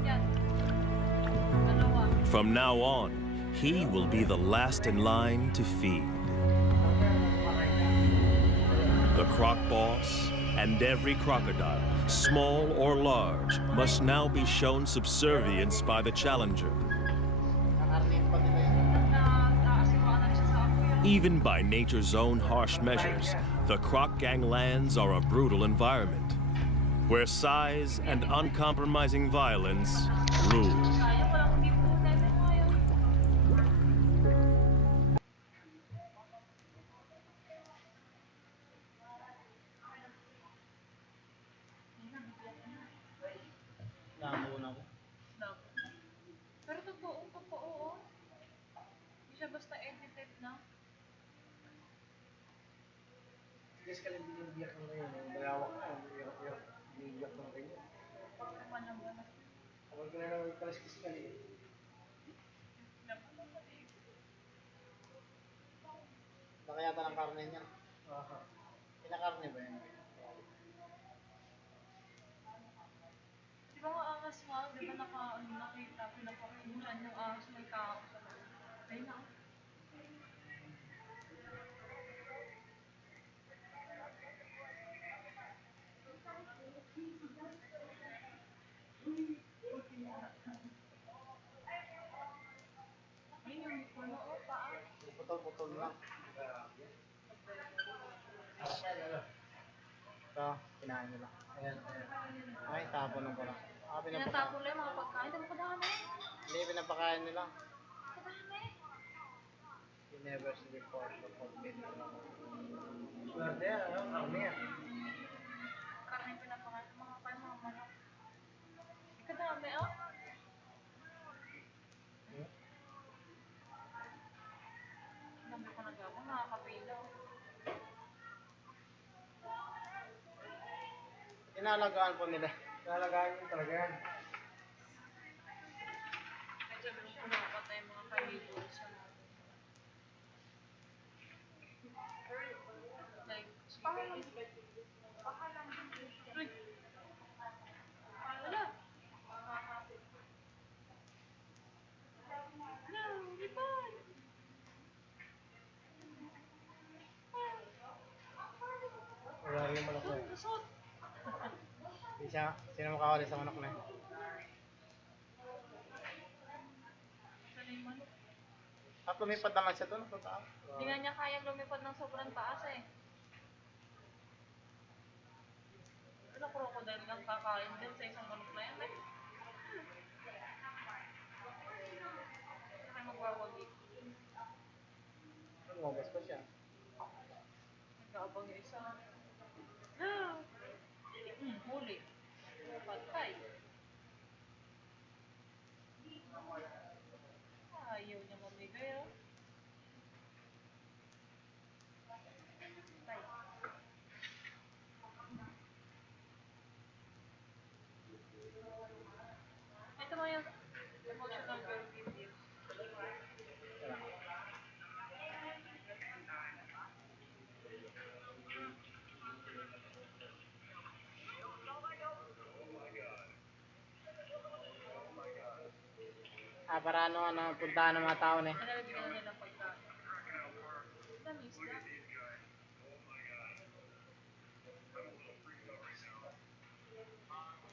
From now on, he will be the last in line to feed. The croc boss and every crocodile, small or large, must now be shown subservience by the challenger. Even by nature's own harsh measures, the croc ganglands are a brutal environment, where size and uncompromising violence rule. Nakakuna ko. Pero totoo, oh. Hindi siya basta edited na. Yes, ka lang binibiyak ng kayo. Bayawak na. Binibiyak ng kayo. Kapan lang ba na? Kapag ko na lang kaliskis ka eh. Baka yata ng karne niya. Kinakarne ba yan? Di ba nga angas nga? Di ba nakita, pinapakinggan yung ahas may kao sa loob? Ayun na. Ayun yung puno o paa. Putol-putol lang. Ito, kinain nila. Ay, tapon lang pala. Tinatapon lang yung mga pagkain. Di ba kadami? Hindi, pinapakain nila. Kadami. You never see before the forbidden. Swerte yan, ano? Karne yan. Karne yung pinapakain. Mga kain, mga manok. Kadami, oh. Dami ko nagawang, nakakapila. Inalagaan po nila. Inalagaan yun talaga yan. Kasi pinupunapat na yung mga kalibo sa mga. Like, pahalang. Uy! Wala! No! Lipad! Wala rin yung malaki. Lusot! Di siya, sino makawali sa manok na yun? Saan yung manok? At lumipad naman siya doon, sa taas. Hindi nga niya kayang lumipad ng sobrang taas eh. Ano crocodile lang kakain din sa isang manok na yan eh. Saka magwawagi. Lumabas pa siya. Nag-aabang yung isa. No! Huli. Patay. Ayaw niya mamigay oh. Patay. Ito mo yung emotional girl video. Ah, para ano, puntahan ng mga tao na eh. Nalabigyan na nilang pagkain. Dami isda.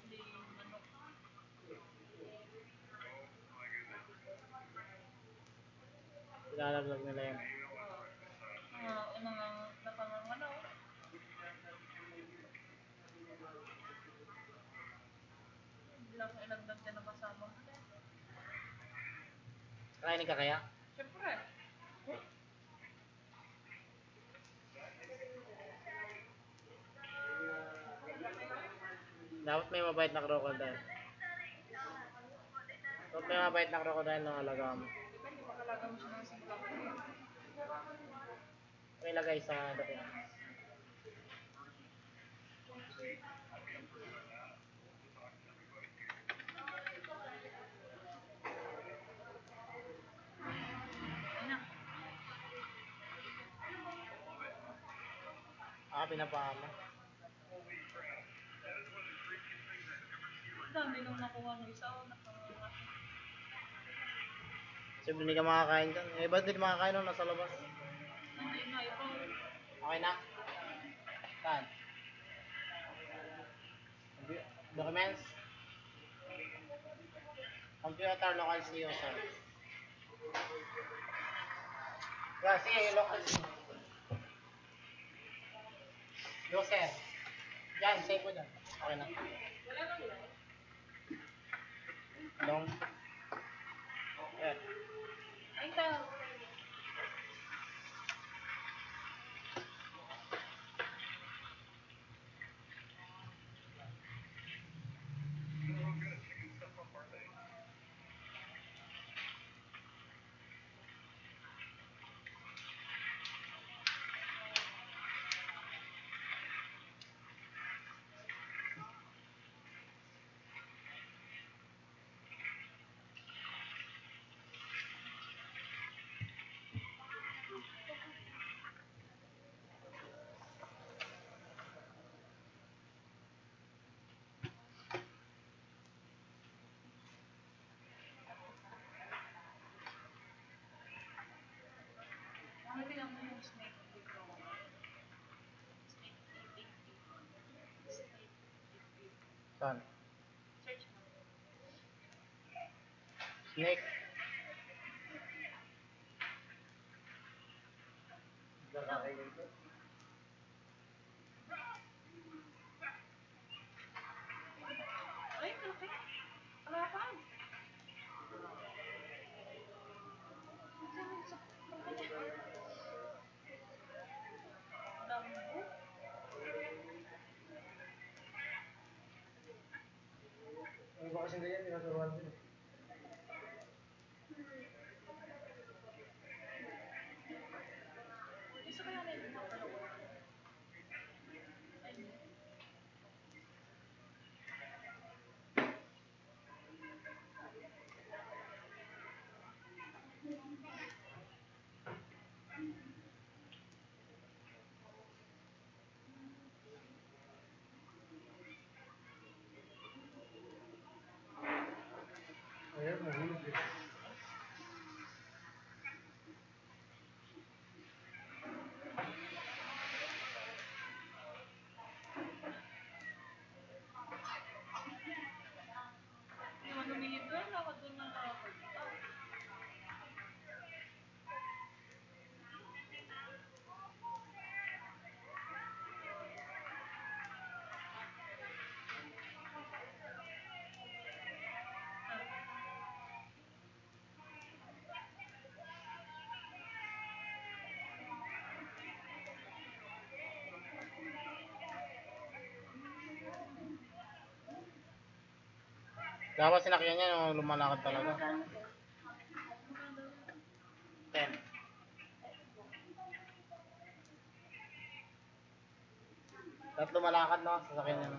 Hindi manok. Ilalaglag nila yan. Mga nakangangano. ilang lang dyan na kasama. Kakainin ka kaya? Siyempre. Dapat may mabait na crocodile. Dapat may mabait na crocodile na alaga mo. Depende makalaga mo siya ng simula pa rin. May lagay sa dati. Ayun na. Pinapama. Dami nung nakuha ng isa o Siyempre hindi ka makakain dyan. Eh, ba't hindi makakain nung nasa labas? hindi na ito. Okay na? Saan? Documents? Computer, local CEO, sir. Yeah, sige, yung local CEO. Yo, sir. Diyan, save mo dyan. Okay na. Long. Yeah. Ayun tayo. Ano tingnan mo yung snake dito? Snake eating people. Snake eating people. Saan? Search mo. Snake. Nakakain dito. Ay, malaki. Alapan. Dambo. Ang iba kasing ganyan, tinaturuan din. Isa kaya na yung mga dalawa. Ay, Ayun, mahulog eh. yung ano minit doon, lakad doon ng lakad. Dapat sinakyan niya yung lumalakad talaga. 10. Dapat lumalakad, no? Sasakyan niya.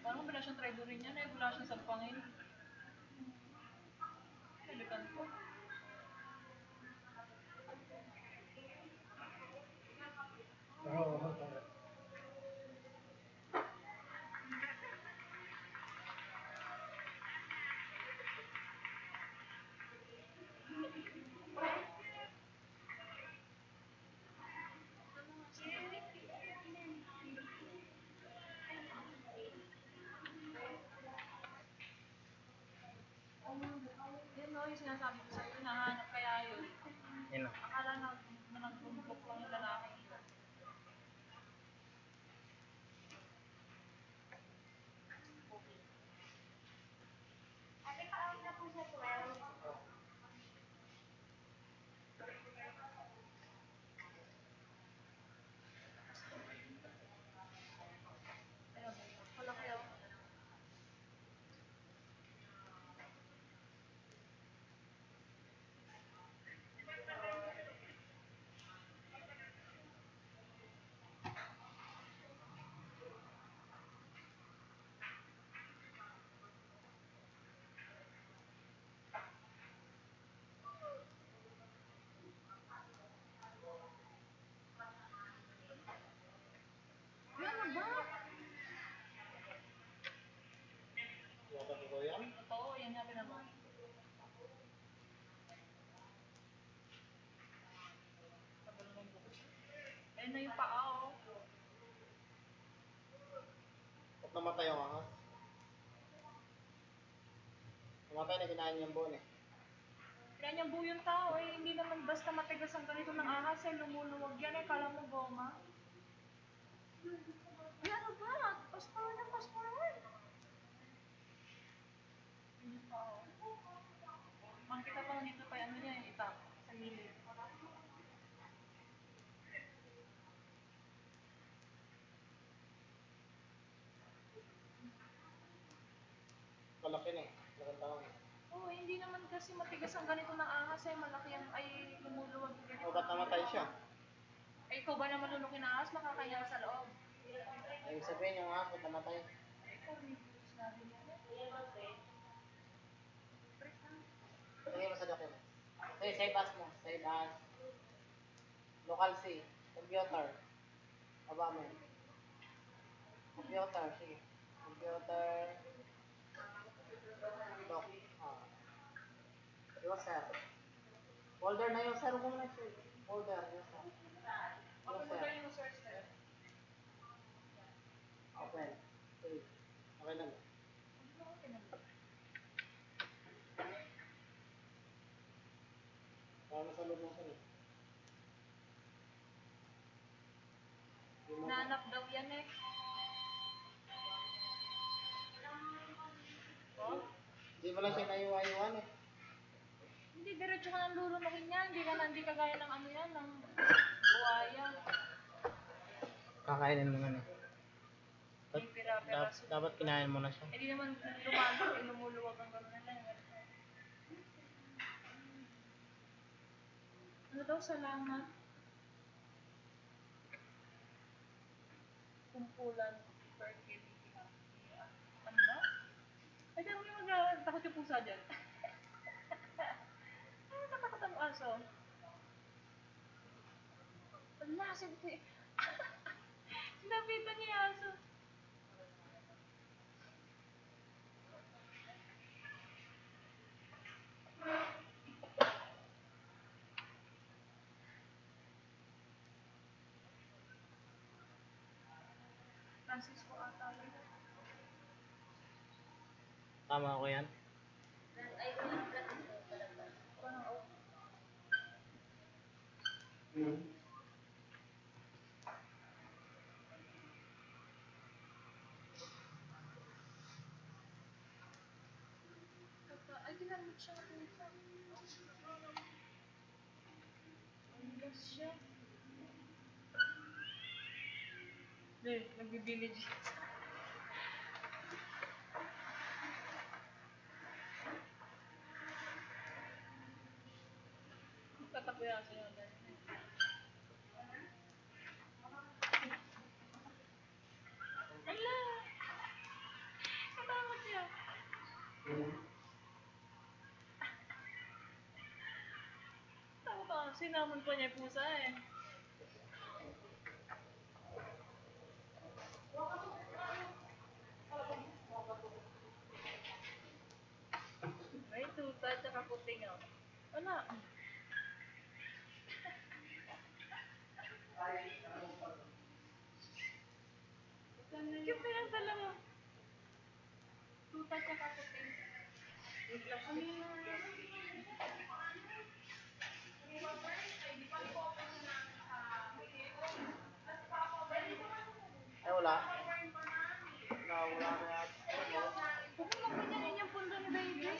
Parang wala siyang try rin yan eh, wala siyang sampangin. Nalikan ko. Oo. Yan no, yung sinasabi ko sa'yo, nahanap kaya yun. Yun na. Akala na nagbundok lang yung lalaki. namatay yung ahas. Namatay na kinain niyang buon eh. Kaya niyang buo yung tao eh. Hindi naman basta matigas ang ganito ng ahas eh. Lumuluwag yan eh. Kala mo goma. Ay, ano ba? Fast forward. Fast forward. Yun yung tao. Makikita pa dito pa ano niya yung itak sa gilid. Malaki na eh. Malaki taon eh. Oo, hindi naman kasi matigas ang ganito ng ahas eh. Malaki ang ay lumuluwag yung ganito. O ba't namatay siya? Ay, ikaw ba naman lulukin na ahas? Makakaya sa loob. Ibig sabihin yung ahas ba't namatay? Ay, carnivorous na din yan. Sige mo sa document. Sige, save as mo. Save as. Local C. Computer. Baba mo. Computer, sige. Computer. Lock. User. Folder na user mo muna siya. Folder, user. Open mo ba yung source na yun? Open. Save. Okay lang. Para sa loob mo siya eh. Nanap daw yan eh. Oh? Hindi mo lang siya naiwa-iwan eh. Hindi, diretso ka ng lulunukin yan. Hindi ka gaya ng ano yan, ng buhaya. Kakainin mo nga eh. Yung pira-pira. Dapat kinain mo na siya. Hindi naman lumalak, lumuluwag ang gano'n na lang. Ano daw, salamat? Kumpulan, fertility. Ano ba? Ay, dami yung takot yung pusa dyan. Ano natakot ang aso? Wala, sinabitan niya yung aso. Francisco ata. Tama ako yan. Parang, oh. Ay, ginamit siya ng pusa. Yes siya. Hindi, nagbibilage. Tatakbo yan sa yun. Ala! Natakot siya. Takot ako. Sinamon pa niya yung pusa eh. May tuta tsaka puting oh. Wala. Cute na yan talaga. Tuta tsaka puting. Ay wala. Wala na yan. Pupunta ko niya yun yung pundo ni baby.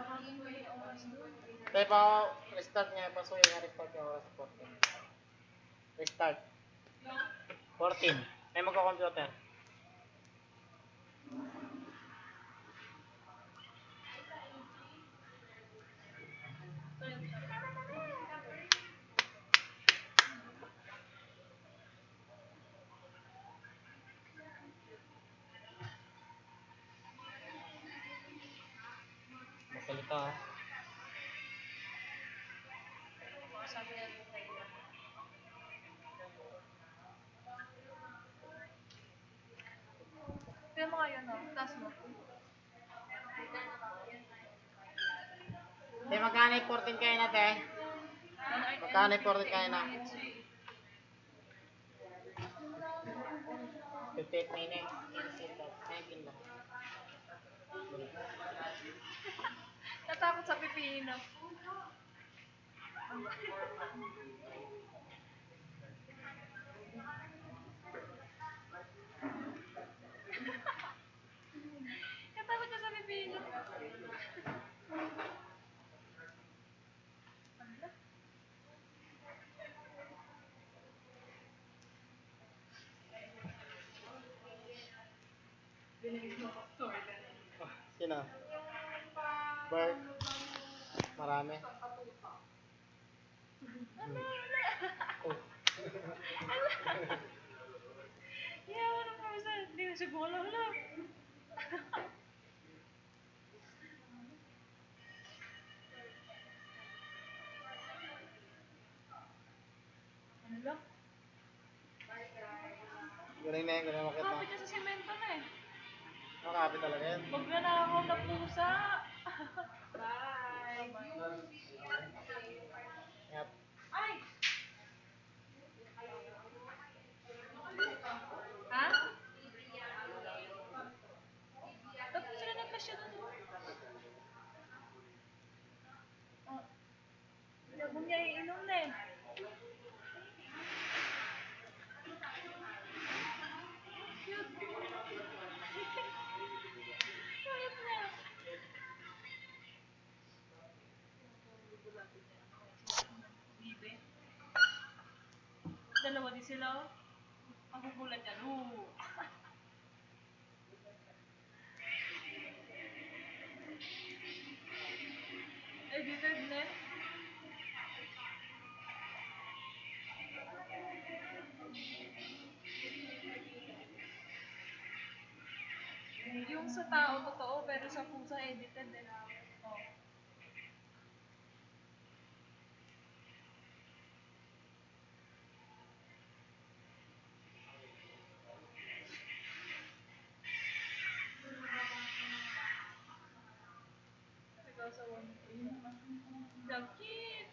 Makagin ko yung oras doon. Kaya pa restart niya. Pasuyo nga restart yung oras 14. Restart. 14. May magka-computer. Masalita ha. Sabi niya yung trailer. Kaya mga yun oh. Taas mo. Te, magkano yung 14 kayo na, te? Magkano yung 14 kayo na? 58 minutes. Seconds. 19 lang. Natakot sa pipino. Natakot siya sa pipino. Sino? Bert. Marami. Oh. Yeah, ano pa sa hindi na siya gumalaw lang. Ano lang? Galing na yan, galing makita. Kapit niya sa semento na eh. Nakakapit talaga yan. Magnanakaw na pusa. Bye. Yep. Ay! Ha? Tapos sila nagkasya doon. Oh. Huwag niya iinom na eh. Cute. Cute niya. Bibe. Dalawa din sila. Ang gugulat yan. Oo. Edited na. Yung sa tao totoo pero sa pusa edited din. Oh. Ikaw sa one. Dakit.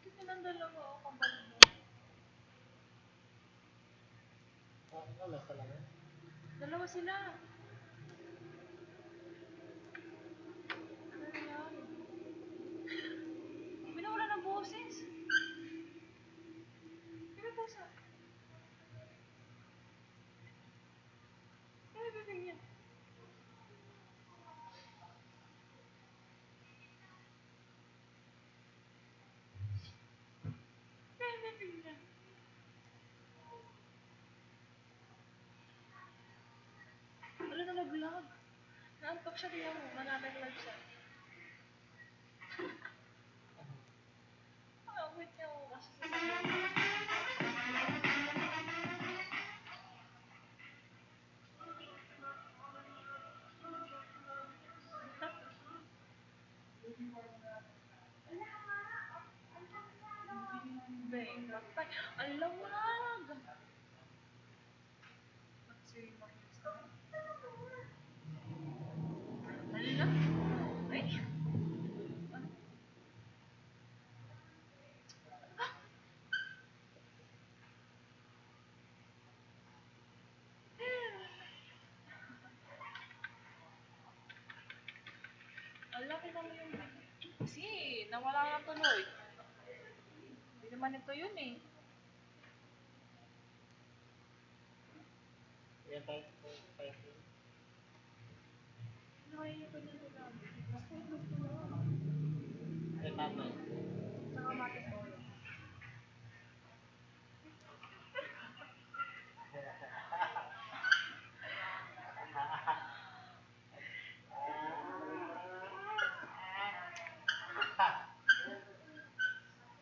Bakit nilang dalawa o kabaldo? Ano talaga? Dalawa sila. Ano yan? Binawala ng boses. May pusa. May bibig niya. May bibig niya. Wala na nag-vlog. Naantok siya, tingnan mo. Nananaglag siya. Wait niya ako kasi sa Beng, matay. Ang lawag! Kasi makinis na. Hala? Ay! Ano? Ang laki naman yung kasi nawala nga tuloy. Hindi naman ito yun eh. Yan tayo. Nakikita niya nila. Ay, tatay. Saka matis oil.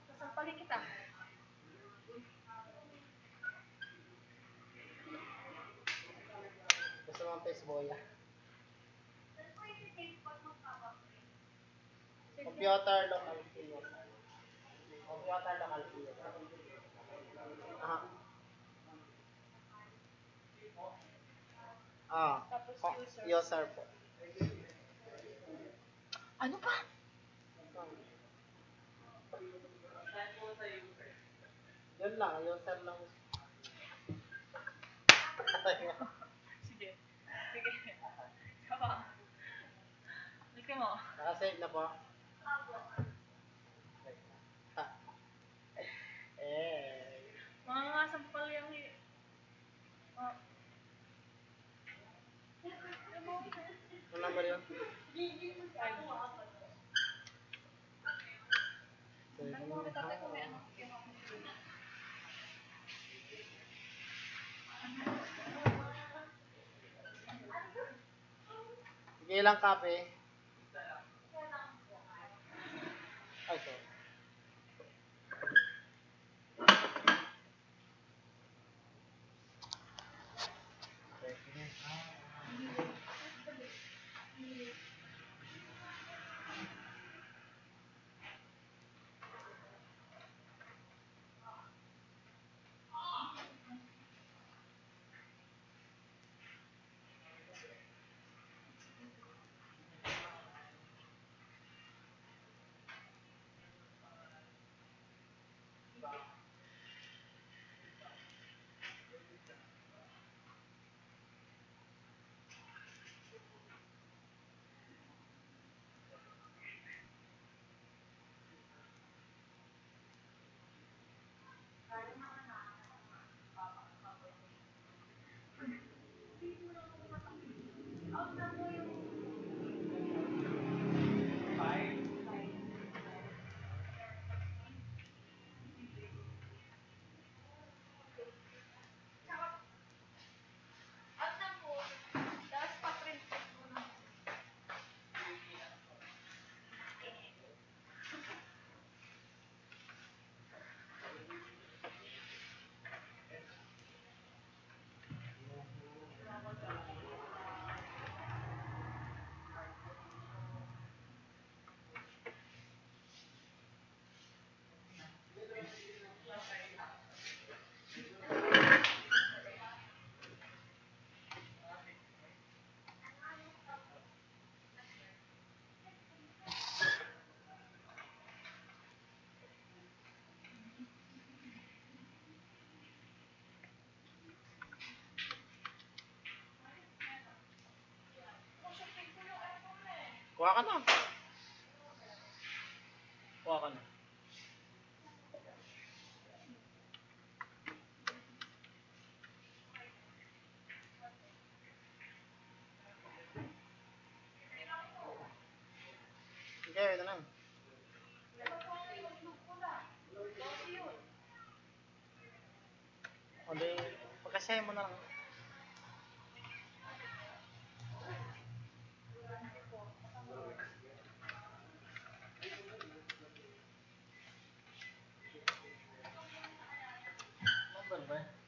Sasampalin kita. Gusto mo ang Facebook? Computer local field. Computer local field. Aha. Tapos Oh, user. user po. Ano pa? Yun lang, user lang. Sige. Sige. Kama. Sige mo. Nakasave na po. Ha. Eh. Mga nga sampal yung oh. Ano number yun? Ano mo kita tayo kung may ano? Sige lang kape. Ay, sorry. Kuha ka na. Kuha ka na. Sige, ito na. O di, pagkasaya mo na lang. Number ba?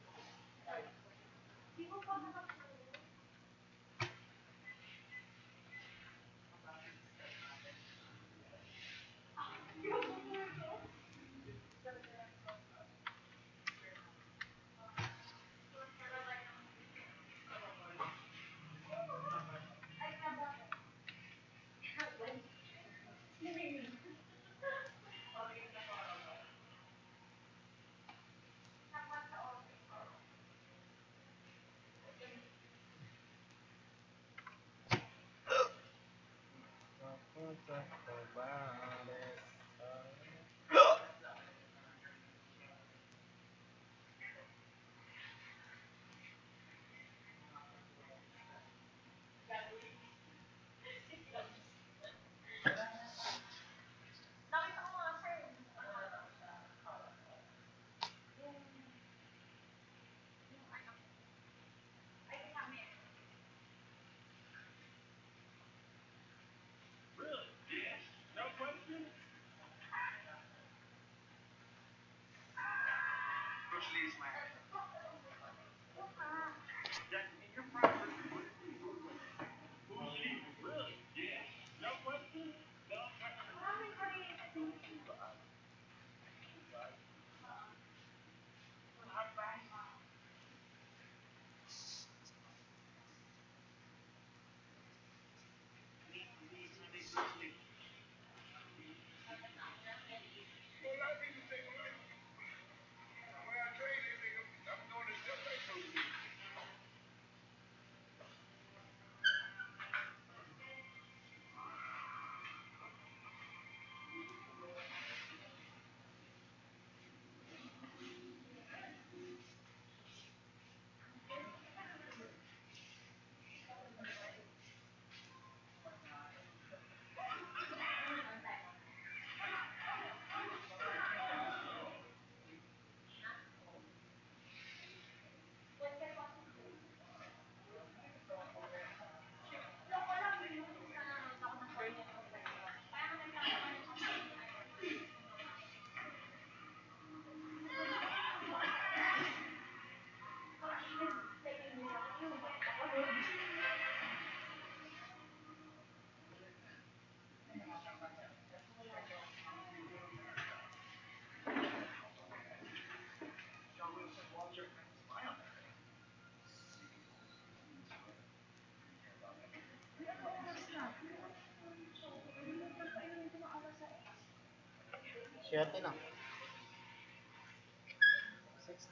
Siyete na. 6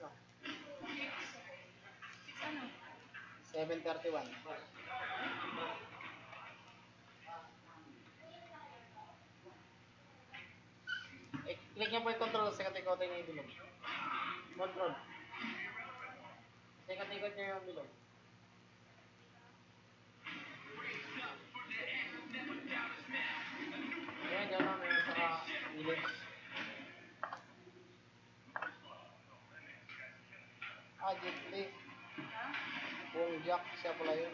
na. 6 ano? 7:31. Click niyo po yung control sa ikot-ikotin niya yung bilog. Control. Sa ikot-ikot niya yung bilog. Ayan, dyan lang. May saka bilog. Jet Li. Wong Jack, siya pala yun.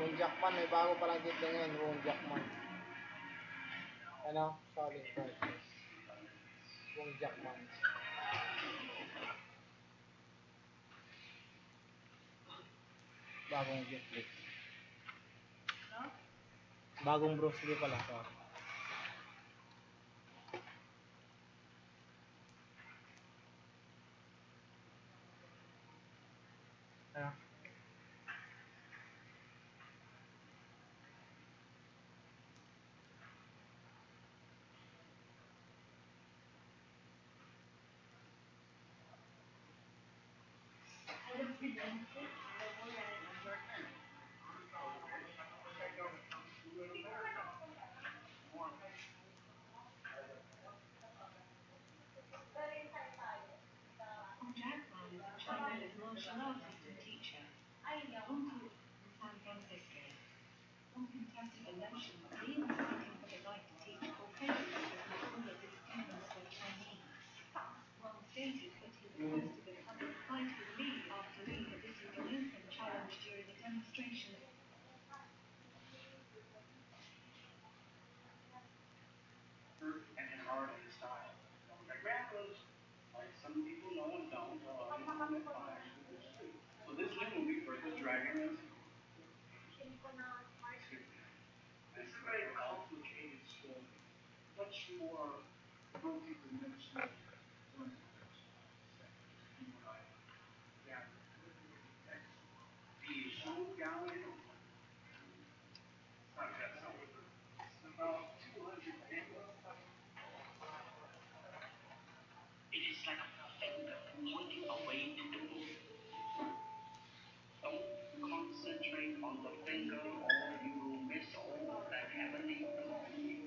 Wong Jackman, may bago palang jet Li ngayon. Wong Jackman. Ano? Solid Prices. Wong Jackman. Bagong Jet Li. No? Bagong Bruce Lee pala. Sorry. Ano? Jackman is a Chinese martial artist and teacher. Born to in San Francisco. One contested a notion that being seeking for the right to teach Caucasians was not all of his students were Chinese. One stated that he was forced to become a fight with Lee after Lee had issued an open challenge during a demonstration. And an art and style. Like rappers, like some people know and don't, so this new movie, Versus Dragon, is it's a very complicated story. Much more multi-dimensional than what I gathered. The show gallery, not that so. It's about 200 people. It is like a finger pointing away to the moon. Don't concentrate on the finger or you will miss all that heavenly glory.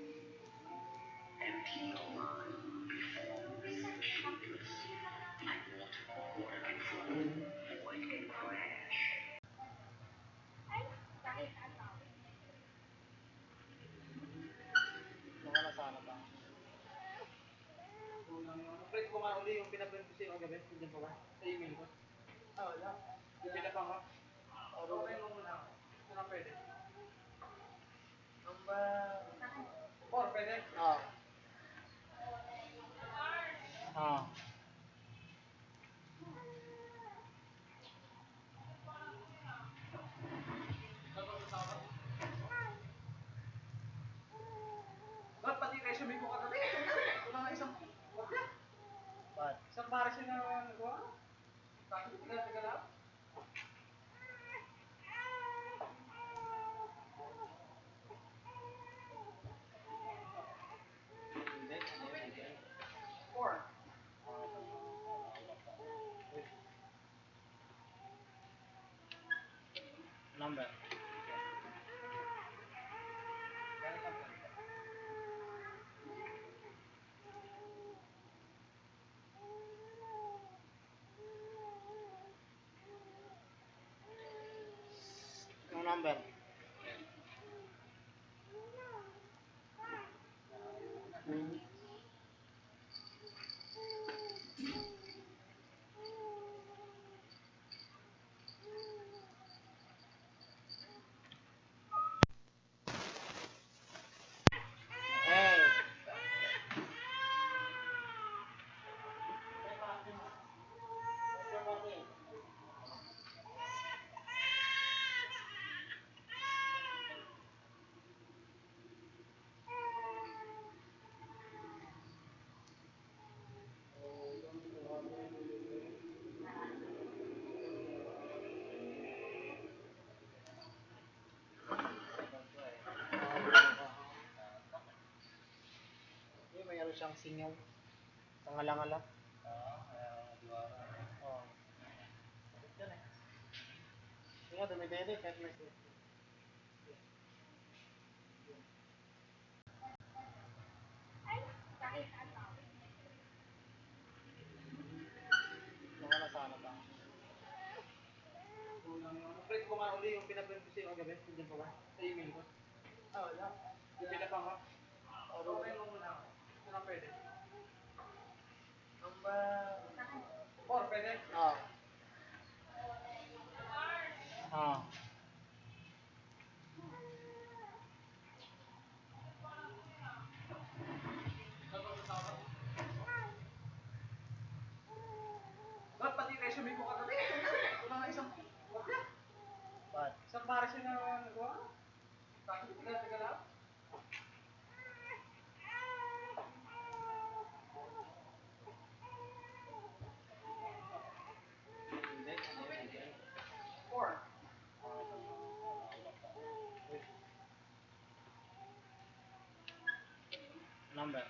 Empty your mind, be formless, shapeless, like water can flow, void can crash. Nawala sana ba? Print ko nga uli yung pinaprint ko sa'yo kagabi. Hindi pa ba? Sa email ko. Ah, wala. Yung pinapang ko. Okay mo muna. Ito na pwede. Number 4 pwede? Oo. Oo. Ba't pati resume ko kagabi? Ito na isang kopya. Ba't? Isang pares yun na nagawa. Tiga lang. Hindi. Hindi. 4. Number. Yung number. Hey! siyang singaw. Pangala-ngala. Oo. Sakit yan eh. Singaw, dumidede kahit may... Nawala sana ba? Print ko nga uli yung pinaprint ko sa'yo kagabi. Nandiyan pa ba? Sa email ko. Ah, wala. Bibili pa ako. Okay mo muna ako. Ano pwede? Number... 4, pwede? Oo. Oo. Ba't pati resume ko kagabi? Wala nga isang kopya. Ba't? Isang pares yun na nagawa. Tiga lang. Hindi. 4. Number.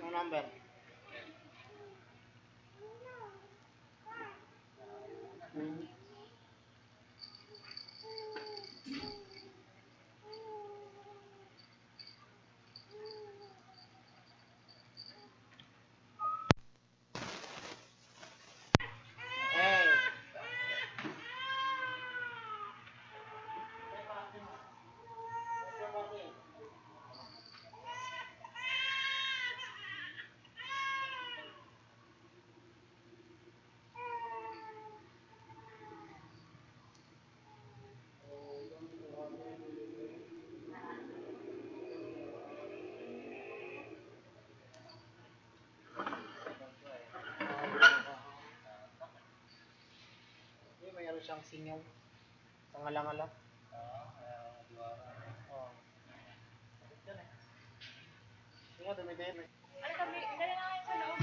Yung number. Hey. Mayroon siyang singaw. Pangala-ngala. Oo. Sakit yan eh. Singaw, dumidede. Ano kami, dala na kayo sa loob.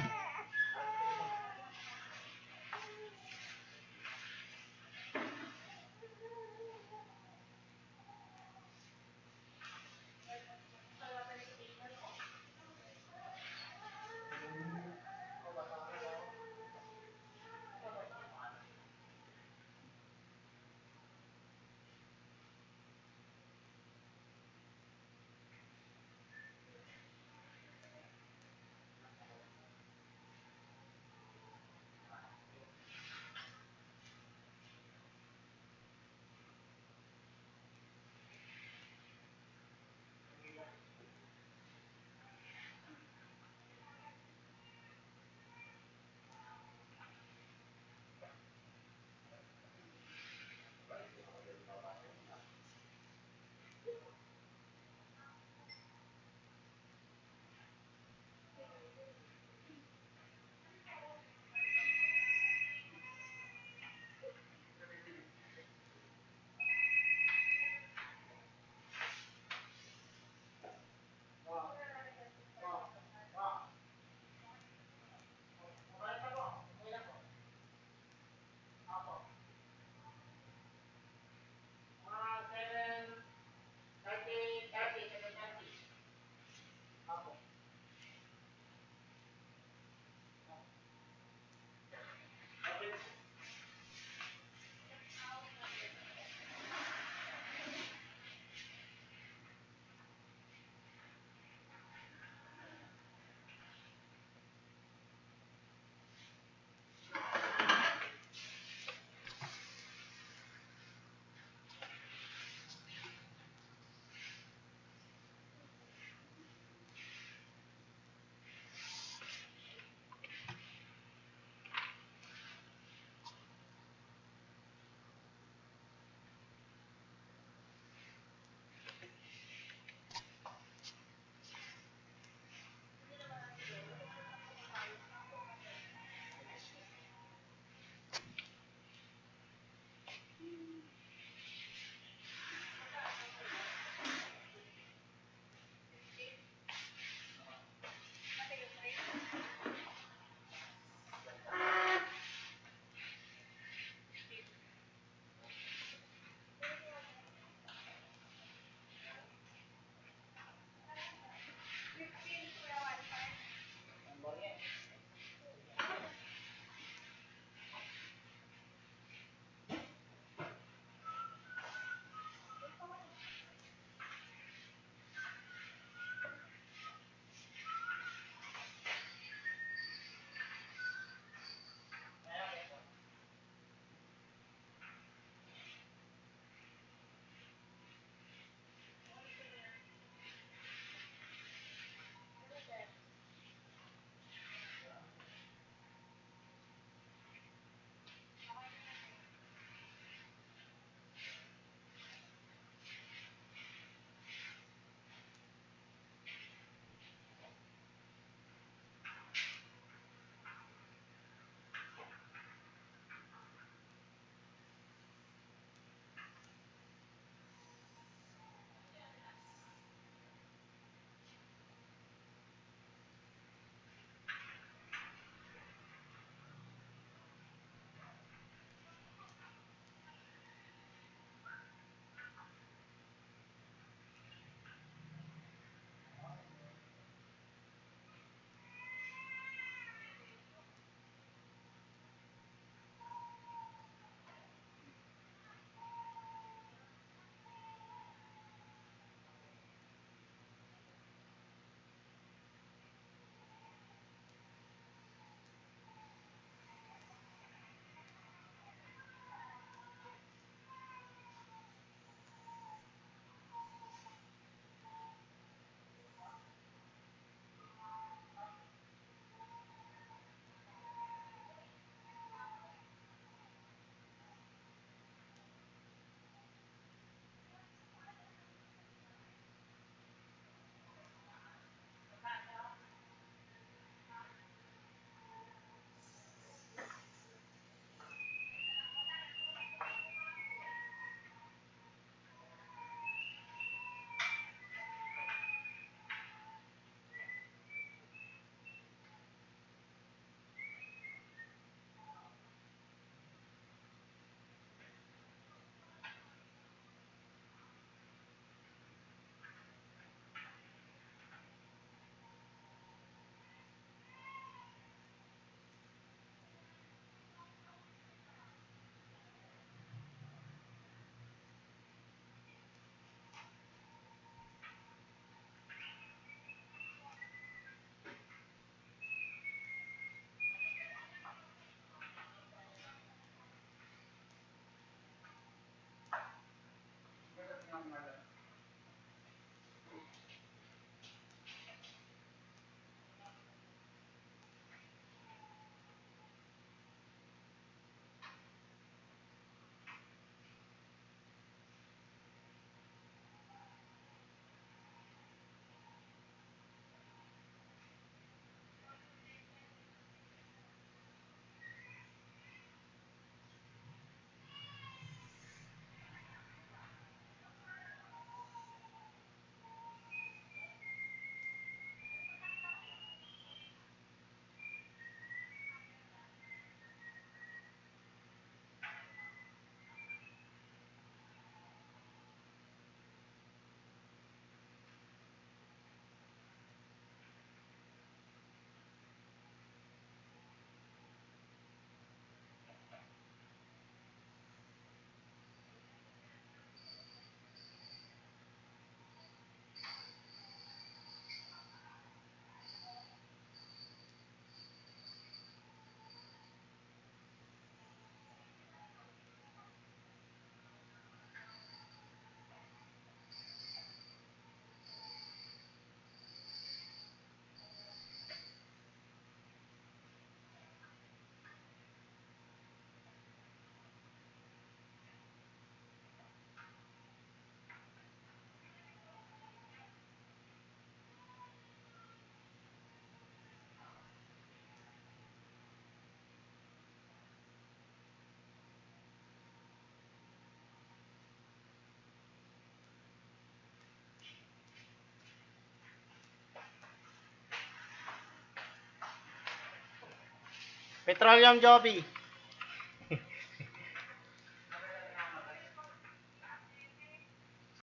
Petroleum Joby.